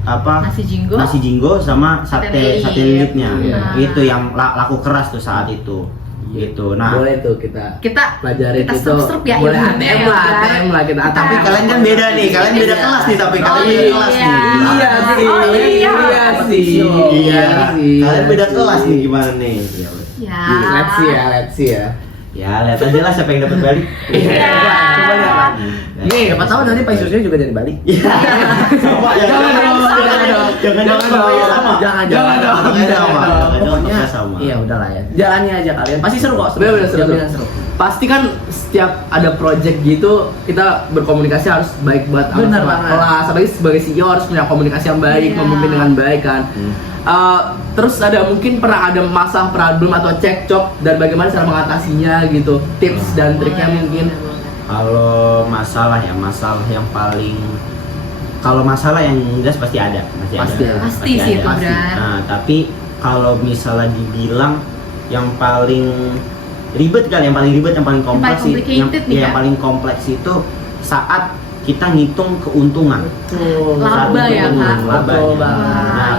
apa Nasi jinggo sama Sate sate lilit. lilitnya. Iya. Itu yang laku keras tuh saat itu. Gitu. Nah, Boleh tuh kita Kita pelajarin kita itu. serup-serup ya Boleh ilmunya ATM ya, lah, kan? ATM lah kita. tapi kalian kan beda nih, kalian beda kelas nih tapi kalian beda iya. kelas nih. Iya sih. Oh, iya. Iya sih. Iya, sih. kalian beda kelas nih gimana nih? Ya. Let's see ya, let's see ya. Ya, lihat aja lah siapa yang dapat balik. Iya. Coba lihat. Nih, siapa tahu nanti Pak Susnya juga dari Bali. Sama, Jangan dong, jangan dong. Jangan Jangan sama. dong. Jangan dong. Sama. Pokoknya Sama. iya udahlah ya. Jalannya aja kalian. Pasti seru kok. Bener, seru. Jaminan seru. Pasti kan setiap ada project gitu kita berkomunikasi harus baik buat Bener sama banget. kelas. Apalagi sebagai CEO harus punya komunikasi yang baik, Iya. memimpin dengan baik kan. Terus ada mungkin pernah ada masalah problem atau cekcok dan bagaimana cara mengatasinya gitu, tips dan triknya mungkin. Kalau masalah yang jelas pasti ada, Pasti sih itu, pasti. Bran. Nah, tapi kalau misalnya dibilang yang paling ribet, yang paling kompleks sih, complicated nih, yang Kak. paling kompleks itu saat kita ngitung keuntungan. Laba ya, Kak. Labanya. Betul banget. Nah,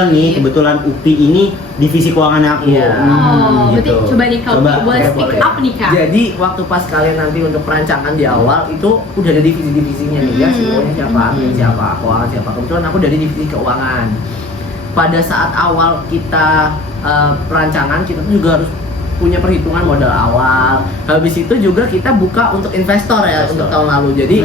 Iya kebetulan UPI ini divisi keuangan aku. Iya. Oh, berarti Gitu. coba nih kau boleh Oke, speak boleh. up nih Kak. Jadi waktu pas kalian nanti untuk perancangan di awal itu udah ada divisi-divisinya nih ya, CEO-nya siapa, admin siapa, keuangan siapa. Kebetulan aku dari divisi keuangan. Pada saat awal kita perancangan kita tuh juga harus punya perhitungan modal awal. Habis itu juga kita buka untuk investor ya untuk tahun lalu. Jadi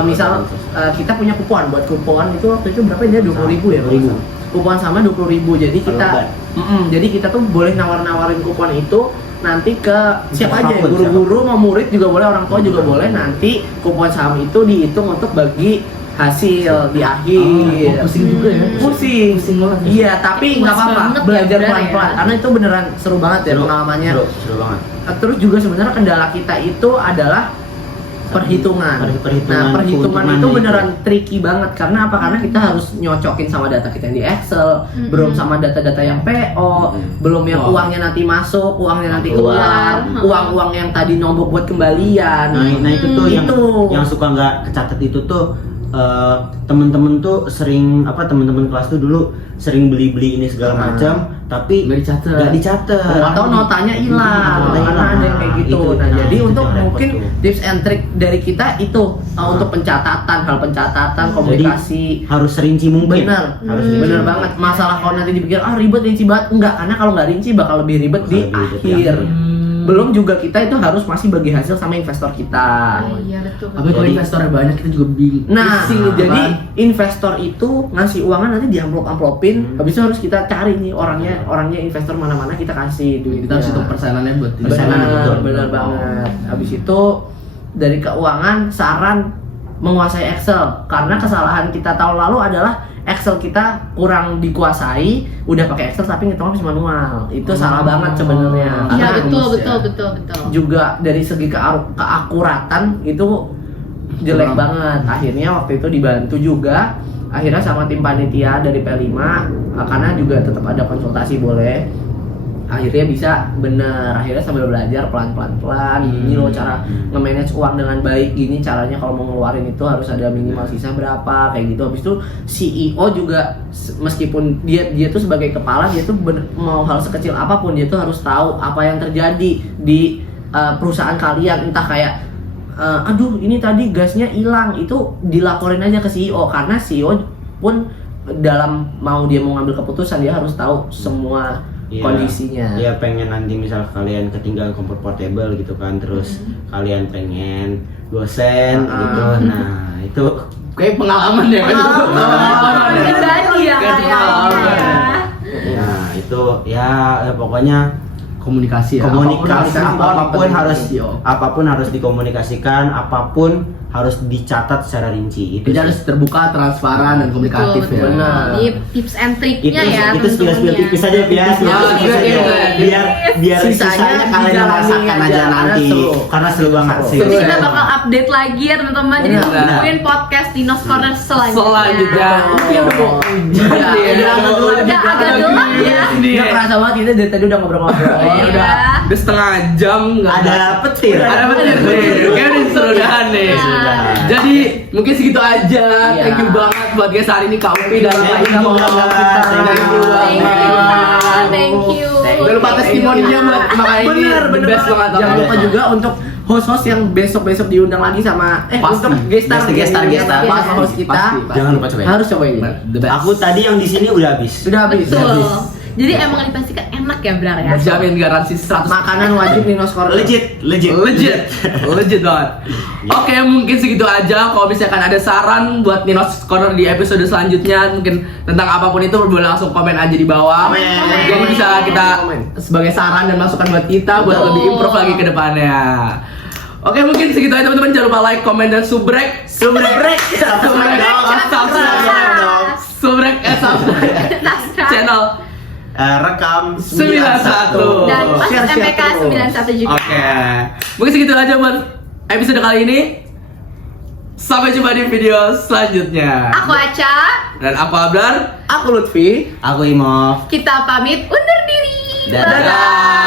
misal kita punya kupon, buat kupon itu waktu itu berapa ya? 20.000 ya? 20.000. Kupon sama 20.000. Jadi kita Kalau jadi kita tuh boleh nawar-nawarin kupon itu nanti ke siapa aja ya, Siapapun, guru-guru mau murid juga boleh, orang tua juga boleh. Nanti kupon saham itu dihitung untuk bagi hasil di akhir. Pusing juga ya. Pusing banget. Iya, tapi nggak Puas apa-apa, banget ya, belajar bener pelan-pelan ya. karena itu beneran seru banget ya pengalamannya. Seru banget. Terus juga sebenarnya kendala kita itu adalah perhitungan. Perhitungan Nah, perhitungan itu keuntungannya beneran tricky banget. Karena apa? Karena kita harus nyocokin sama data kita yang di Excel, belum sama data-data yang PO, belum yang Oh. uangnya nanti masuk, uangnya nanti Keluar. keluar, uang-uang yang tadi nombok buat kembalian. Nah itu tuh Itu. yang suka nggak kecatat itu tuh temen-temen tuh sering temen-temen kelas tuh dulu sering beli-beli ini segala macam tapi Nggak dicatat. nggak dicatat. Atau notanya hilang, Notanya karena hilang. ada yang kayak gitu. Itu, Nah, nah, jadi itu untuk yang repot mungkin tuh. tips and trick dari kita itu untuk pencatatan, hal pencatatan, komunikasi. Harus serinci mungkin. Bener, Harus rinci bener mungkin. banget. Masalah kalau nanti dipikir ribet rinci banget, enggak, karena kalau nggak rinci bakal lebih ribet di Bakal lebih ribet di akhir. akhir. Belum juga kita itu harus masih bagi hasil sama investor kita. Oh iya betul. Tapi kalau Jadi- investornya banyak kita juga bingung. Nah, Pusing, jadi kan? investor itu ngasih uangan nanti di amplop-amplopin, habis itu harus kita cari nih orangnya investor mana-mana kita kasih duit. kita harus hitung persenannya buat Persenan, betul. Bener banget. Habis itu dari keuangan saran menguasai Excel karena kesalahan kita tahun lalu adalah Excel kita kurang dikuasai, udah pakai Excel tapi ngitungnya masih manual. Itu salah banget sebenarnya. Iya Karena betul rumus betul ya. betul betul. juga dari segi keakuratan itu jelek Kurang. banget. Akhirnya waktu itu dibantu juga akhirnya sama tim panitia dari P5 karena juga tetap ada konsultasi boleh. Akhirnya bisa bener, akhirnya sambil belajar pelan-pelan gini loh cara nge-manage uang dengan baik, gini caranya kalau mau ngeluarin itu harus ada minimal sisa berapa kayak gitu. Habis itu CEO juga meskipun dia tuh sebagai kepala, dia tuh mau hal sekecil apapun dia tuh harus tahu apa yang terjadi di perusahaan kalian, entah kayak aduh ini tadi gasnya hilang, itu dilaporin aja ke CEO karena CEO pun dalam dia mau ngambil keputusan dia harus tahu semua Iya. kondisinya. Iya, pengen nanti misal kalian ketinggalan kompor portable gitu kan, terus kalian pengen gosen gitu. Nah, itu kayak pengalaman ya. Pengalaman pribadi ya Kayak kayaknya. pengalaman. Nah, itu ya pokoknya komunikasi ya. Komunikasi apapun penting harus dikomunikasikan, apapun harus dicatat secara rinci. Jadi harus terbuka, transparan dan komunikatif Betul, ya. Benar. Ini tips and triknya ya. Itu skill tipis aja biar biar sisanya kalian dijalani merasakan aja nanti karena seru banget sih. Jadi kita bakal update lagi ya teman-teman. Jadi Benar. tungguin podcast Dinos Corner selanjutnya. Udah agak gelap ya. Nggak kerasa banget kita dari tadi udah ngobrol-ngobrol. Iya. Udah setengah jam nggak Ada petir. ada bener nih. Kayak udah serudahan nih. Iya. Jadi mungkin segitu aja. Iya. Thank you banget buat guys hari ini Kak Upi dan Thank you Kak Ina. banget. Thank you banget. Thank you. Jangan lupa testimoninya buat makanya ini the best banget. Jangan lupa juga untuk host-host yang besok-besok diundang lagi sama Pasti. untuk gestar pas host kita Pasti. Jangan lupa cobain. harus cobain. The best. Aku tadi yang di sini udah habis. Sudah habis. Betul. Jadi emang dipastikan enak ya Brar ya. Jamin garansi 100%. Makanan wajib Dinos Corner. Legit. Legit banget. Oke, mungkin segitu aja. Kalau misalkan ada saran buat Dinos Corner di episode selanjutnya, mungkin tentang apapun itu boleh langsung komen aja di bawah. Komen. Jadi bisa kita sebagai saran dan masukan buat kita buat Betul. lebih improve lagi ke depannya. Oke, mungkin segitu aja teman-teman. Jangan lupa like, komen dan subrek. Subscribe channel Rekam 91. Dan pas Share MPK terus. 91 juga. Oke. Mungkin segitu aja buat episode kali ini. Sampai jumpa di video selanjutnya. Aku Aca, Dan aku Abrar. Aku Lutfi. Aku Imov. kita pamit undur diri. Dadah.